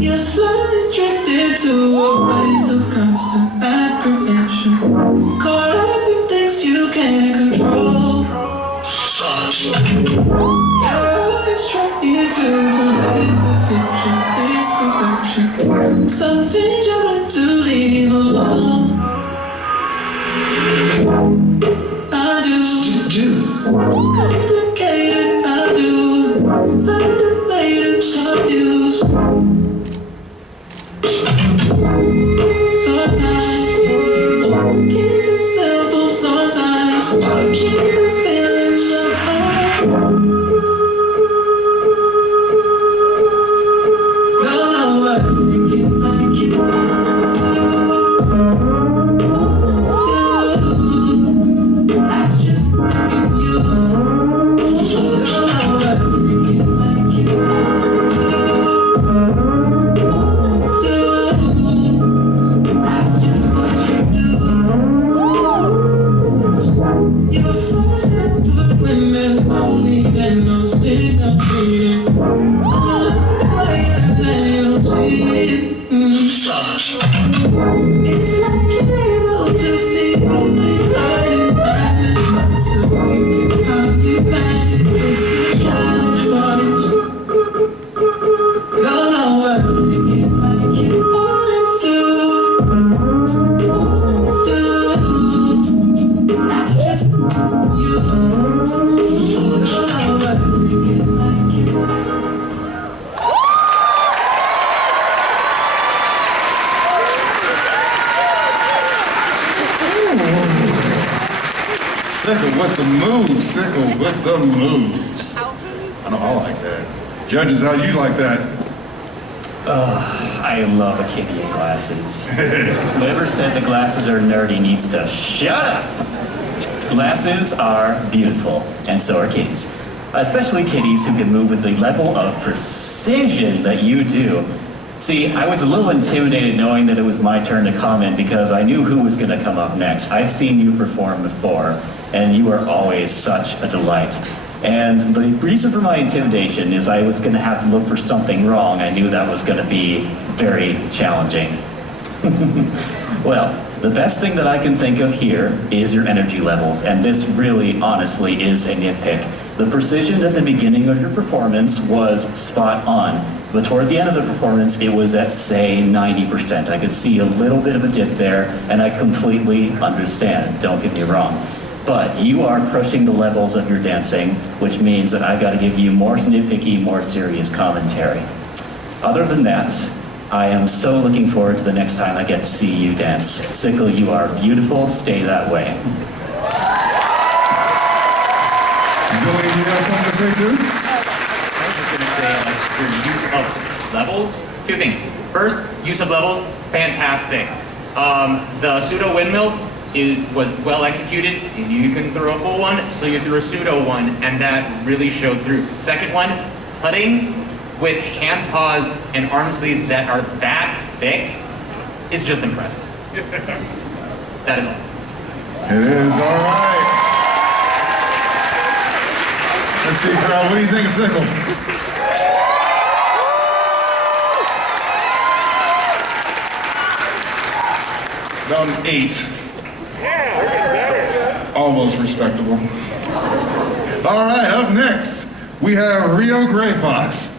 You're slowly drifting to a place of constant apprehension. Caught up in things you can't control. You're always trying to forget the fiction, this direction. Some things you want to leave alone. I do. Complicated, I do. Find a way to confuse. Sometimes keep it simple, sometimes keep those feelings at home. No, I'm thinking like you always do. That's just you. No, I'm thinking like you always do. That's just what you do. You're frozen up when there's no need and no stick, no bleeding. I love the way that you see. It's like you're able to see beauty right in madness, but so weak and how you manage. It's a challenge for you. No, I'm thinking like you always do. Always do. That's just you. No, I'm thinking like you. Sikel with the moves, Sikel with the moves. I know I like that. Judges, how you like that? I love a kitty in glasses. Whoever said the glasses are nerdy needs to shut up. Glasses are beautiful, and so are kitties. Especially kitties who can move with the level of precision that you do. See, I was a little intimidated knowing that it was my turn to comment because I knew who was going to come up next. I've seen you perform before, and you are always such a delight. And the reason for my intimidation is I was going to have to look for something wrong. I knew that was going to be very challenging. Well, the best thing that I can think of here is your energy levels, and this really, honestly, is a nitpick. The precision at the beginning of your performance was spot on, but toward the end of the performance, it was at, say, 90%. I could see a little bit of a dip there, and I completely understand, don't get me wrong. But you are pushing the levels of your dancing, which means that I've got to give you more nitpicky, more serious commentary. Other than that, I am so looking forward to the next time I get to see you dance. Sikel, you are beautiful. Stay that way. Zillion, you have something to say too? I was just going to say, like, your use of levels, two things. First, use of levels, fantastic. The pseudo windmill was well executed. You can throw a full one, so you threw a pseudo one, and that really showed through. Second one, tutting with hand paws and arm sleeves that are that thick is just impressive. That is all. It is, all right. Let's see, crowd, what do you think of Sikel? About an 8. Almost respectable. All right, up next, we have Reo Grayfox.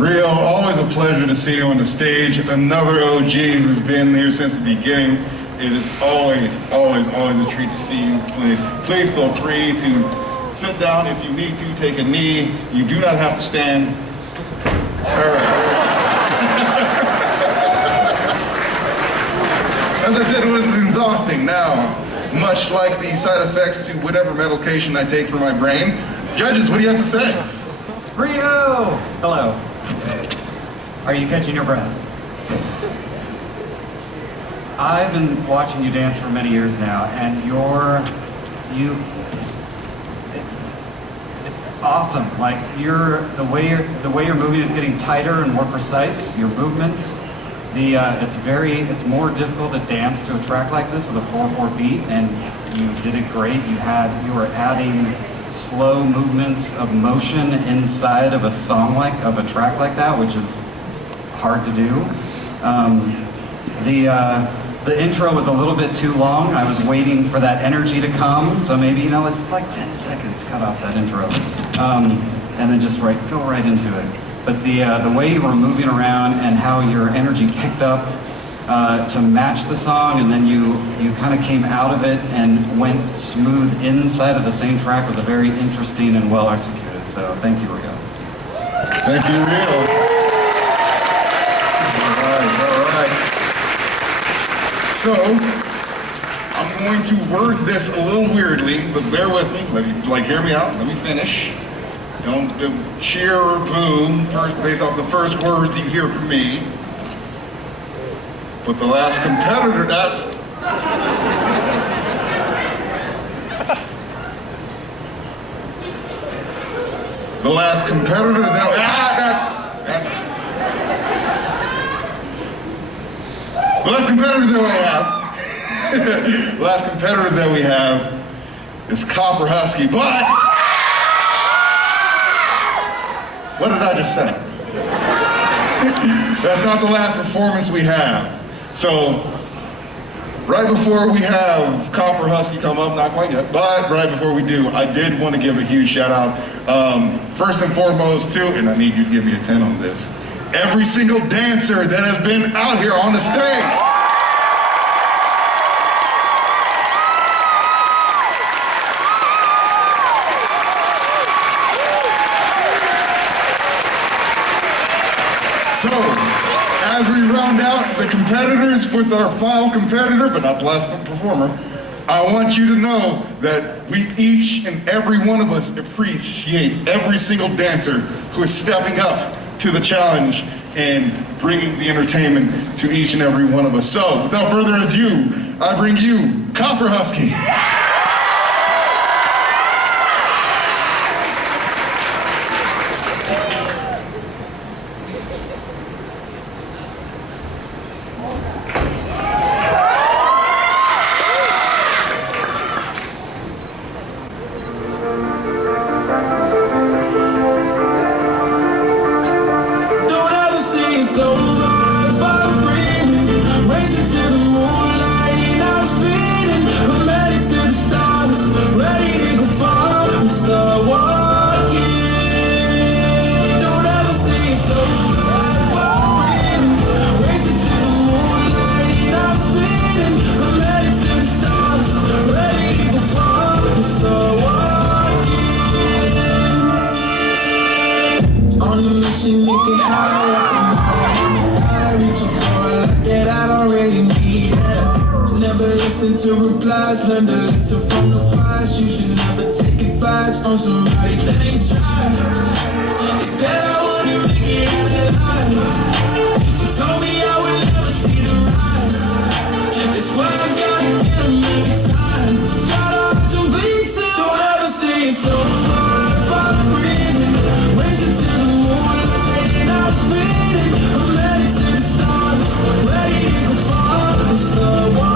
Reo, always a pleasure to see you on the stage. Another OG who's been here since the beginning. It is always, always, always a treat to see you. Please feel free to sit down if you need to, take a knee. You do not have to stand. All right. As I said, it was exhausting. Now, much like the side effects to whatever medication I take for my brain, judges, what do you have to say? Reo! Hello. Are you catching your breath? I've been watching you dance for many years now, and it's awesome. Like the way you're moving is getting tighter and more precise. Your movements, it's more difficult to dance to a track like this with a 4/4 beat, and you did it great. You were adding slow movements of motion inside of a track like that, which is hard to do. The intro was a little bit too long. I was waiting for that energy to come, so maybe, it's like 10 seconds, cut off that intro. And then just go right into it. But the way you were moving around and how your energy picked up to match the song, and then you kind of came out of it and went smooth inside of the same track was a very interesting and well executed. So thank you, Reo. Thank you, Reo. All right. So, I'm going to word this a little weirdly, but bear with me. Hear me out. Let me finish. Don't cheer or boo based off the first words you hear from me. But the last competitor that we have is Copper Husky, but what did I just say? That's not the last performance we have. So, right before we have Copper Husky come up, not quite yet, but right before we do, I did want to give a huge shout out. First and foremost too, and I need you to give me a 10 on this, every single dancer that has been out here on the stage. So, as we round out the competitors with our final competitor, but not the last performer, I want you to know that we each and every one of us appreciate every single dancer who is stepping up to the challenge and bringing the entertainment to each and every one of us. So, without further ado, I bring you Copper Husky. To replies, learn to listen from the past. You should never take advice from somebody that ain't tried. They said I wouldn't make it out alive. You told me I would never see the rise. That's why I gotta get them every time. Gotta watch them bleed too. Don't ever say it's over if I'm breathing. Racing to the moonlight and I'm spinning. I'm headed to the stars, ready to go far and start walking.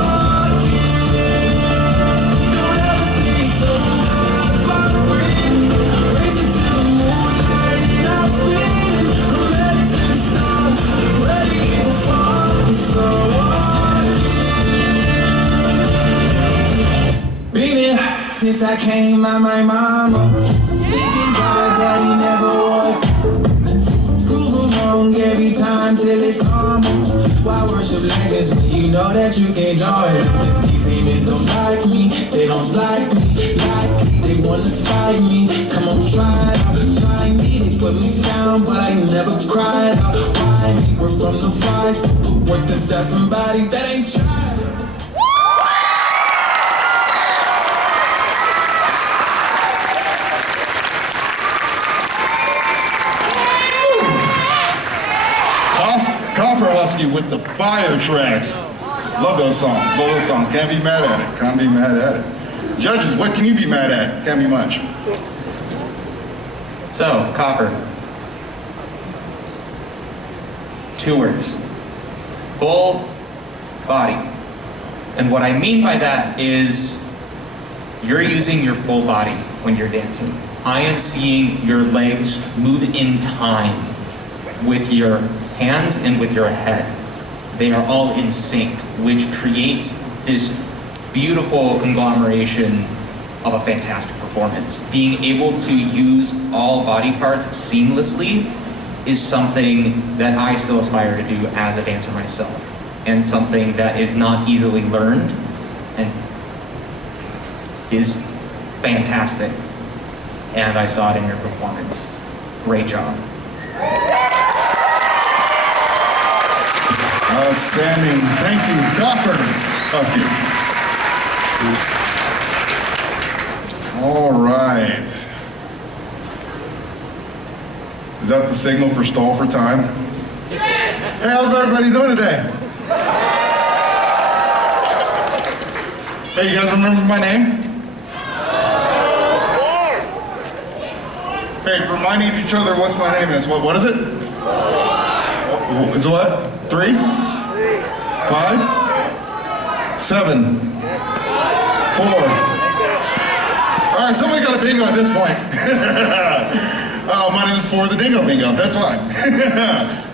Since I came out my mama, thinking God daddy never would. Prove him worship legends when you know that you can't join. These demons don't like me, they don't like me, they wanna fight me. Come on, try it out, try me. They put me down, but I never cried out. Why me? We're from the wise, but what does that somebody that ain't tried? Copper Husky with the fire tracks. Love those songs. Love those songs. Can't be mad at it. Can't be mad at it. Judges, what can you be mad at? Can't be much. So, Copper. 2 words. Full body. And what I mean by that is you're using your full body when you're dancing. I am seeing your legs move in time with your hands and with your head. They are all in sync, which creates this beautiful conglomeration of a fantastic performance. Being able to use all body parts seamlessly is something that I still aspire to do as a dancer myself, and something that is not easily learned and is fantastic. And I saw it in your performance. Great job. Outstanding. Thank you, Copper Husky. All right. Is that the signal for stall for time? Hey, how's everybody doing today? Hey, you guys remember my name? Hey, reminding each other what's my name is. What is it? It's what? 3? 5? 7? 4? All right, somebody got a bingo at this point. Oh, my name is For the Dingo Bingo. That's fine.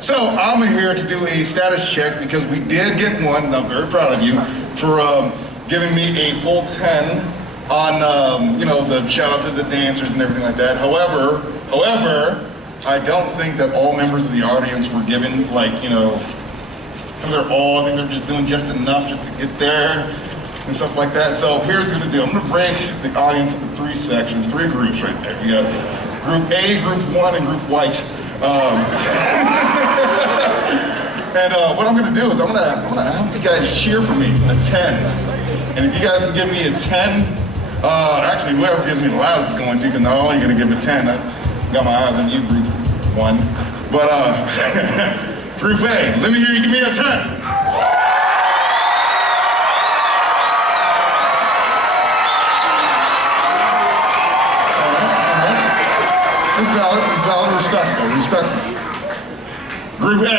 So I'm here to do a status check because we did get one, and I'm very proud of you, for giving me a full 10 on, the shout out to the dancers and everything like that. However, I don't think that all members of the audience were given, I think they're just doing just enough just to get there and stuff like that. So here's what I'm gonna do. I'm gonna break the audience into 3 sections, 3 groups right there. We got Group A, Group 1, and Group White. And what I'm gonna do is I'm gonna have you guys cheer for me, a 10. And if you guys can give me a 10, actually whoever gives me the loudest is going to, because not only are you gonna give a 10, I got my eyes on you, Group 1. But Group A, let me hear you give me a 10. It's valid, respectful. Group A.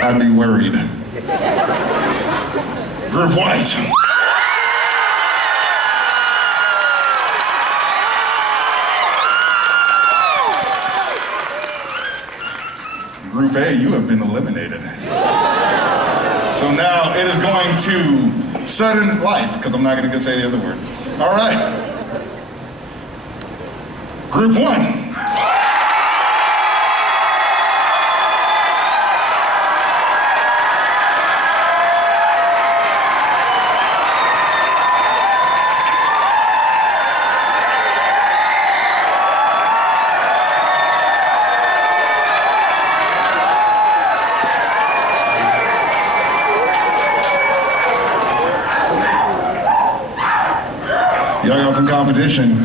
I'd be worried. Group White. Group A, you have been eliminated. So now it is going to sudden life, because I'm not going to say the other word. All right. Group 1. Y'all got some competition.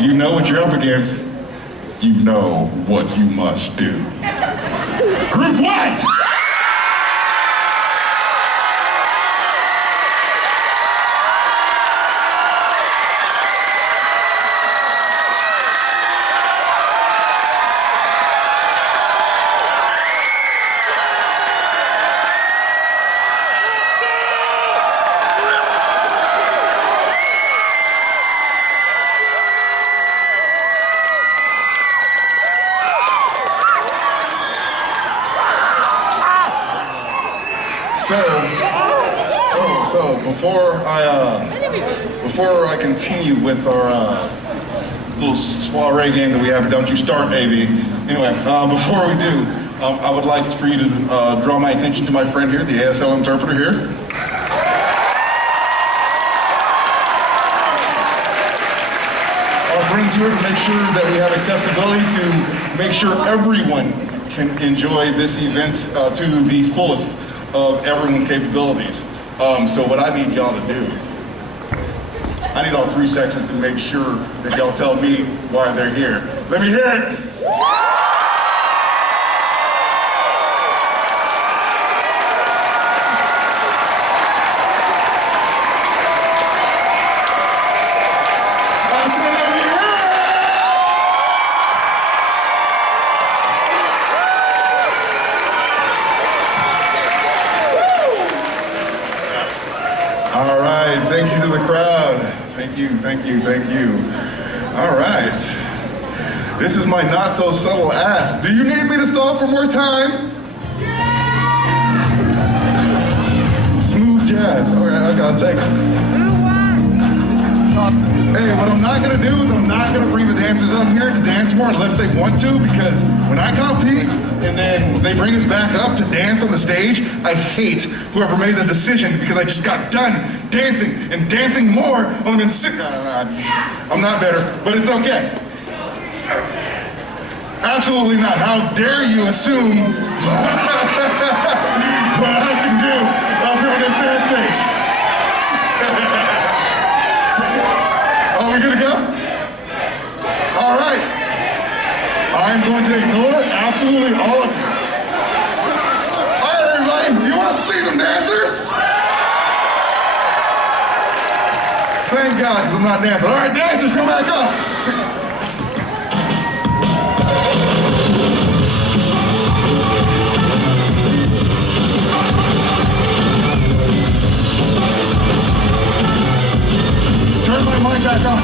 You know what you're up against. You know what you must do. Group White! So before I continue with our little soiree game that we have, don't you start, AV. Anyway, before we do, I would like for you to draw my attention to my friend here, the ASL interpreter here. Our friends here to make sure that we have accessibility to make sure everyone can enjoy this event to the fullest of everyone's capabilities. So what I need y'all to do, I need all three sections to make sure that y'all tell me why they're here. Let me hear it. I said, let me hear it. All right, thank you to the crowd. Thank you, thank you, thank you. All right. This is my not so subtle ask. Do you need me to stall for more time? Smooth jazz. All right, I'll take it. Hey, what I'm not gonna do is I'm not gonna bring the dancers up here to dance more unless they want to, because when I compete and then they bring us back up to dance on the stage, I hate whoever made the decision because I just got done dancing and dancing more when I'm in sick. I'm not better, but it's okay. Absolutely not. How dare you assume what I can do up here on this dance stage? Oh, we're gonna go? All right. I'm going to ignore absolutely all of you. All right, everybody, you want to see some dancers? Thank God, because I'm not dancing. All right, dancers, come back up. Turn my mic back on.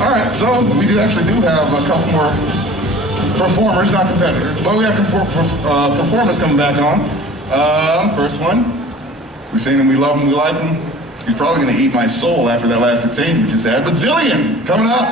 All right, so we actually do have a couple more performers, not competitors, but we have performers coming back on. First one, we've seen him, we love him, we like him. He's probably gonna eat my soul after that last exchange we just had, but Zillion, coming up.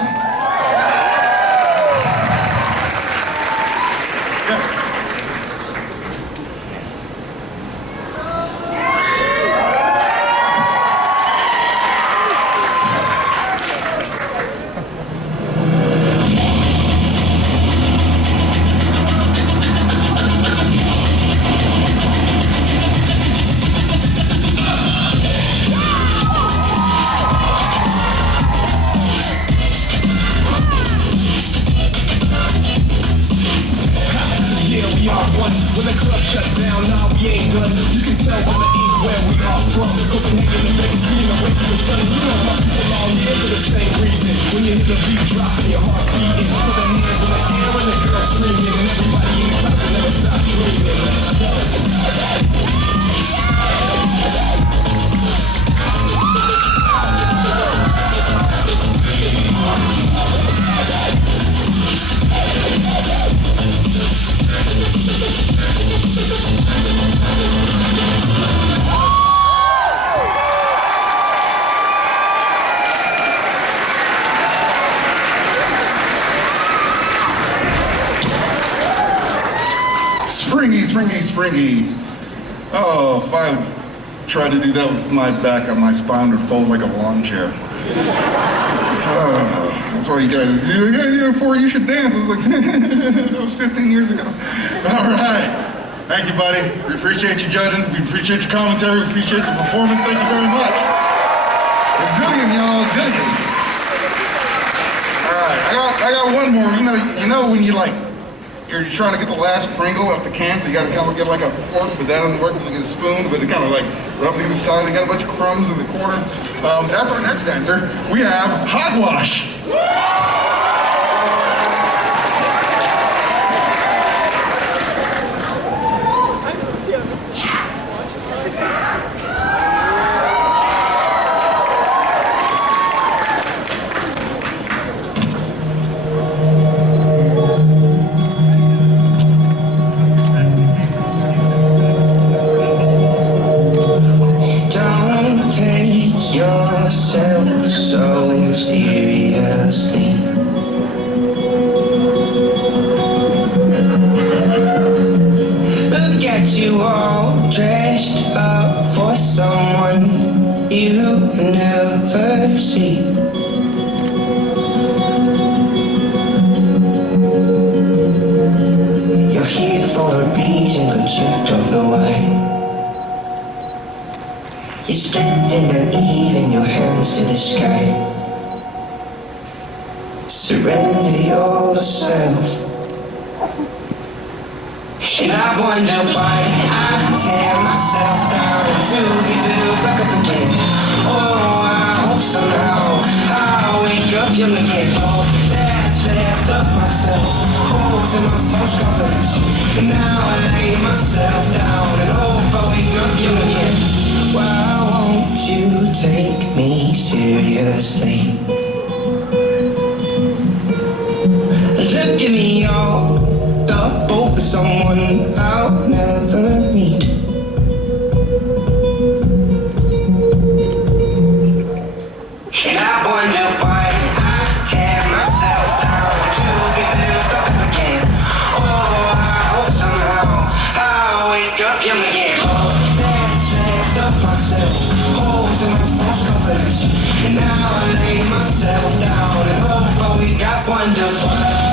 Springy. Oh, if I tried to do that with my back, my spine would fold like a lawn chair. That's why you guys, before you should dance. I was like, that was 15 years ago. All right. Thank you, buddy. We appreciate you judging. We appreciate your commentary. We appreciate your performance. Thank you very much. Zillion, y'all, Zillion. All right, I got one more. You know when you you're trying to get the last Pringle up the can, so you gotta kind of get like a fork, but that doesn't work. You get a spoon, but it kind of like rubs against the side. You got a bunch of crumbs in the corner. That's our next dancer. We have Hogwash. you all dressed up for someone you never see. You're here for a reason, but you don't know why. You're spending an eve in your hands to the sky. Surrender yourself. And I wonder why I tear myself down to be built back up again. Oh, I hope somehow I'll wake up young again. All that's left of myself, holes in my false confidence. And now I lay myself down and hope I'll wake up young again. Why won't you take me seriously? Look at me all the both for someone I'll never meet. And I wonder why I tear myself down to be built back up again. Oh, I hope somehow I'll wake up young again. All that's left of myself, holes in my false confidence. And now I lay myself down and hope I wake up, wonder why.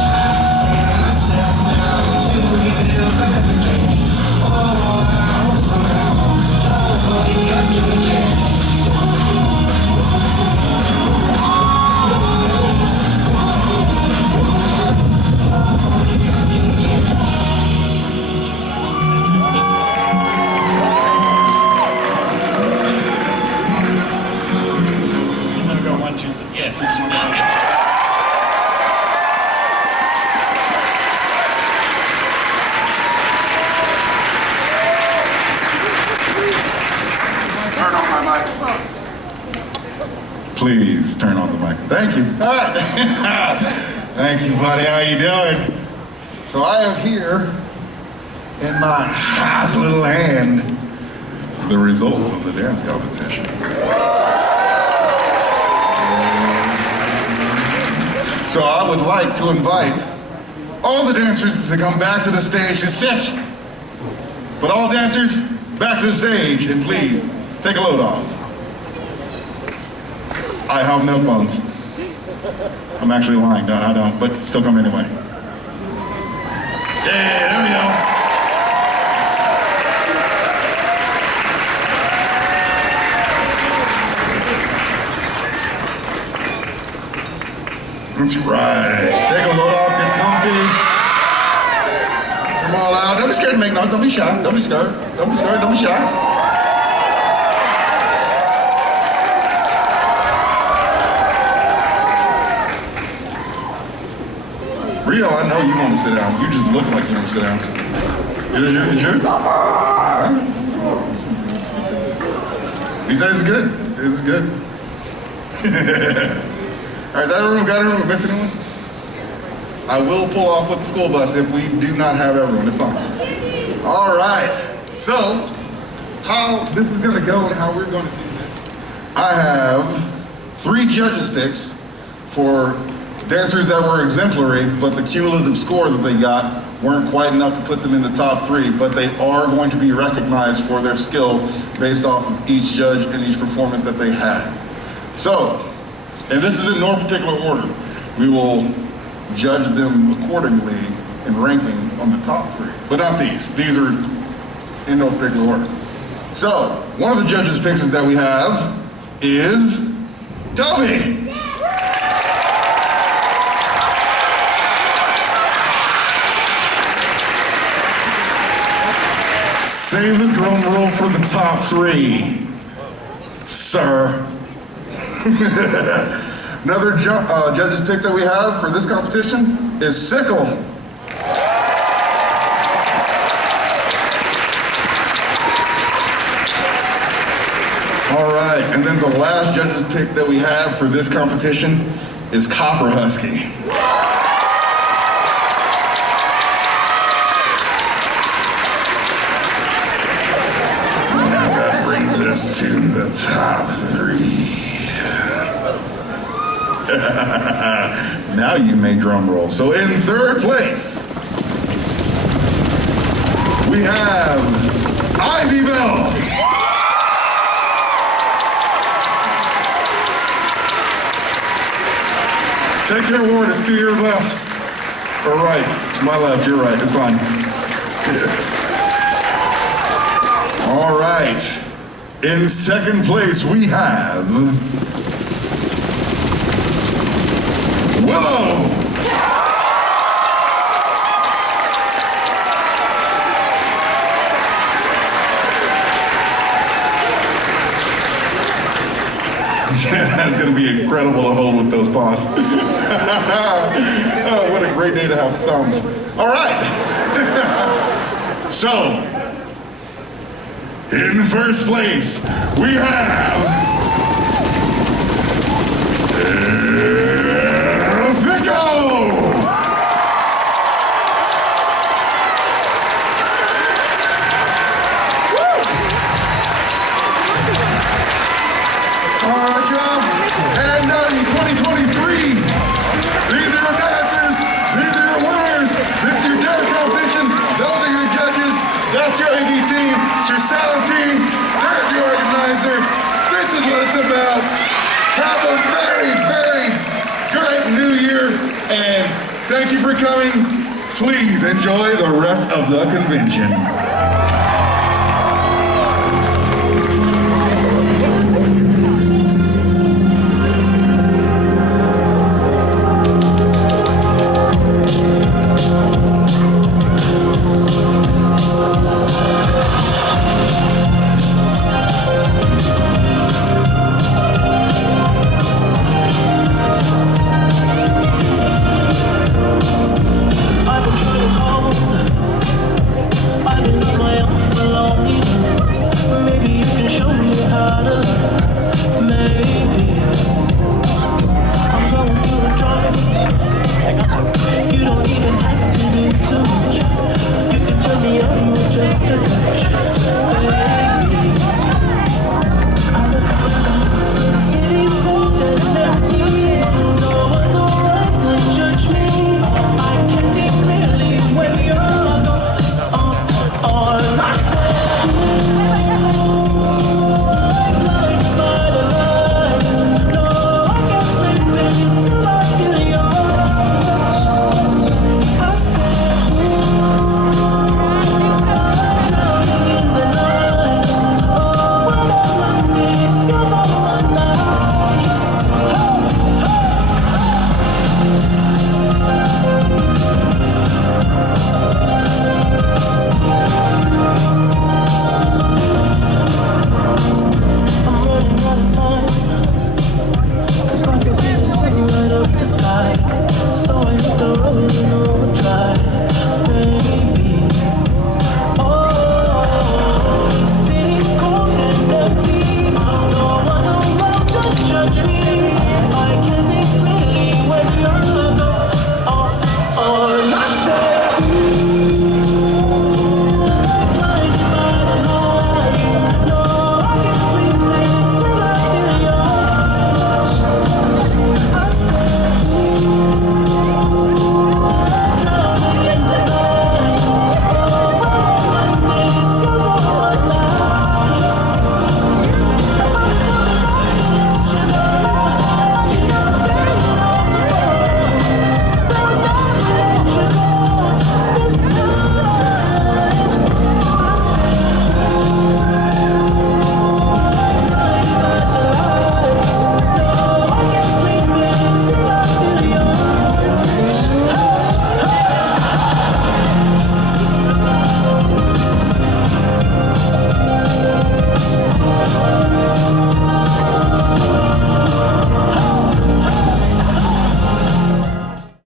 Please turn on the mic. Thank you. All right. Thank you, buddy. How you doing? So I have here in my hot little hand the results of the dance competition. So I would like to invite all the dancers to come back to the stage to sit. But all dancers, back to the stage, and please take a load off. I have no bones. I'm actually lying, no, I don't, but still come anyway. Yeah, there we go. That's right. Take a load off, get comfy. Come all out. Don't be scared to make noise. Don't be shy. Don't be scared. Don't be scared. Don't be shy. Reo, I know you want to sit down. You just look like you want to sit down. You sure? Right. He says it's good. He says it's good. All right, is that everyone? Got everyone? Missing anyone? I will pull off with the school bus if we do not have everyone. It's fine. All right. So, how this is going to go and how we're going to do this. I have 3 judges' picks for dancers that were exemplary, but the cumulative score that they got weren't quite enough to put them in the top 3, but they are going to be recognized for their skill based off of each judge and each performance that they had. So, and this is in no particular order. We will judge them accordingly in ranking on the top 3, but not these. These are in no particular order. So, one of the judges' picks that we have is Toby. Save the drum roll for the top 3, sir. Another judge's pick that we have for this competition is Sikel. All right, and then the last judge's pick that we have for this competition is Copper Husky. To the top 3. Now you may drum roll. So in 3rd place, we have Ivy Bell. Take your award, it's to your left. Or right, it's my left, you're right, it's fine. All right, in second place we have Willow. That's going to be incredible to hold with those paws. Oh, what a great day to have thumbs. All right. So, in first place, we have Fikko. And in 2023, these are your dancers, these are your winners, this is your dance competition, those are your judges, that's your AV team, it's your sound team, there's your organizer, this is what it's about. Have a very, very great new year, and thank you for coming. Please enjoy the rest of the convention. You don't even have to do too much. You can turn me on with just a touch.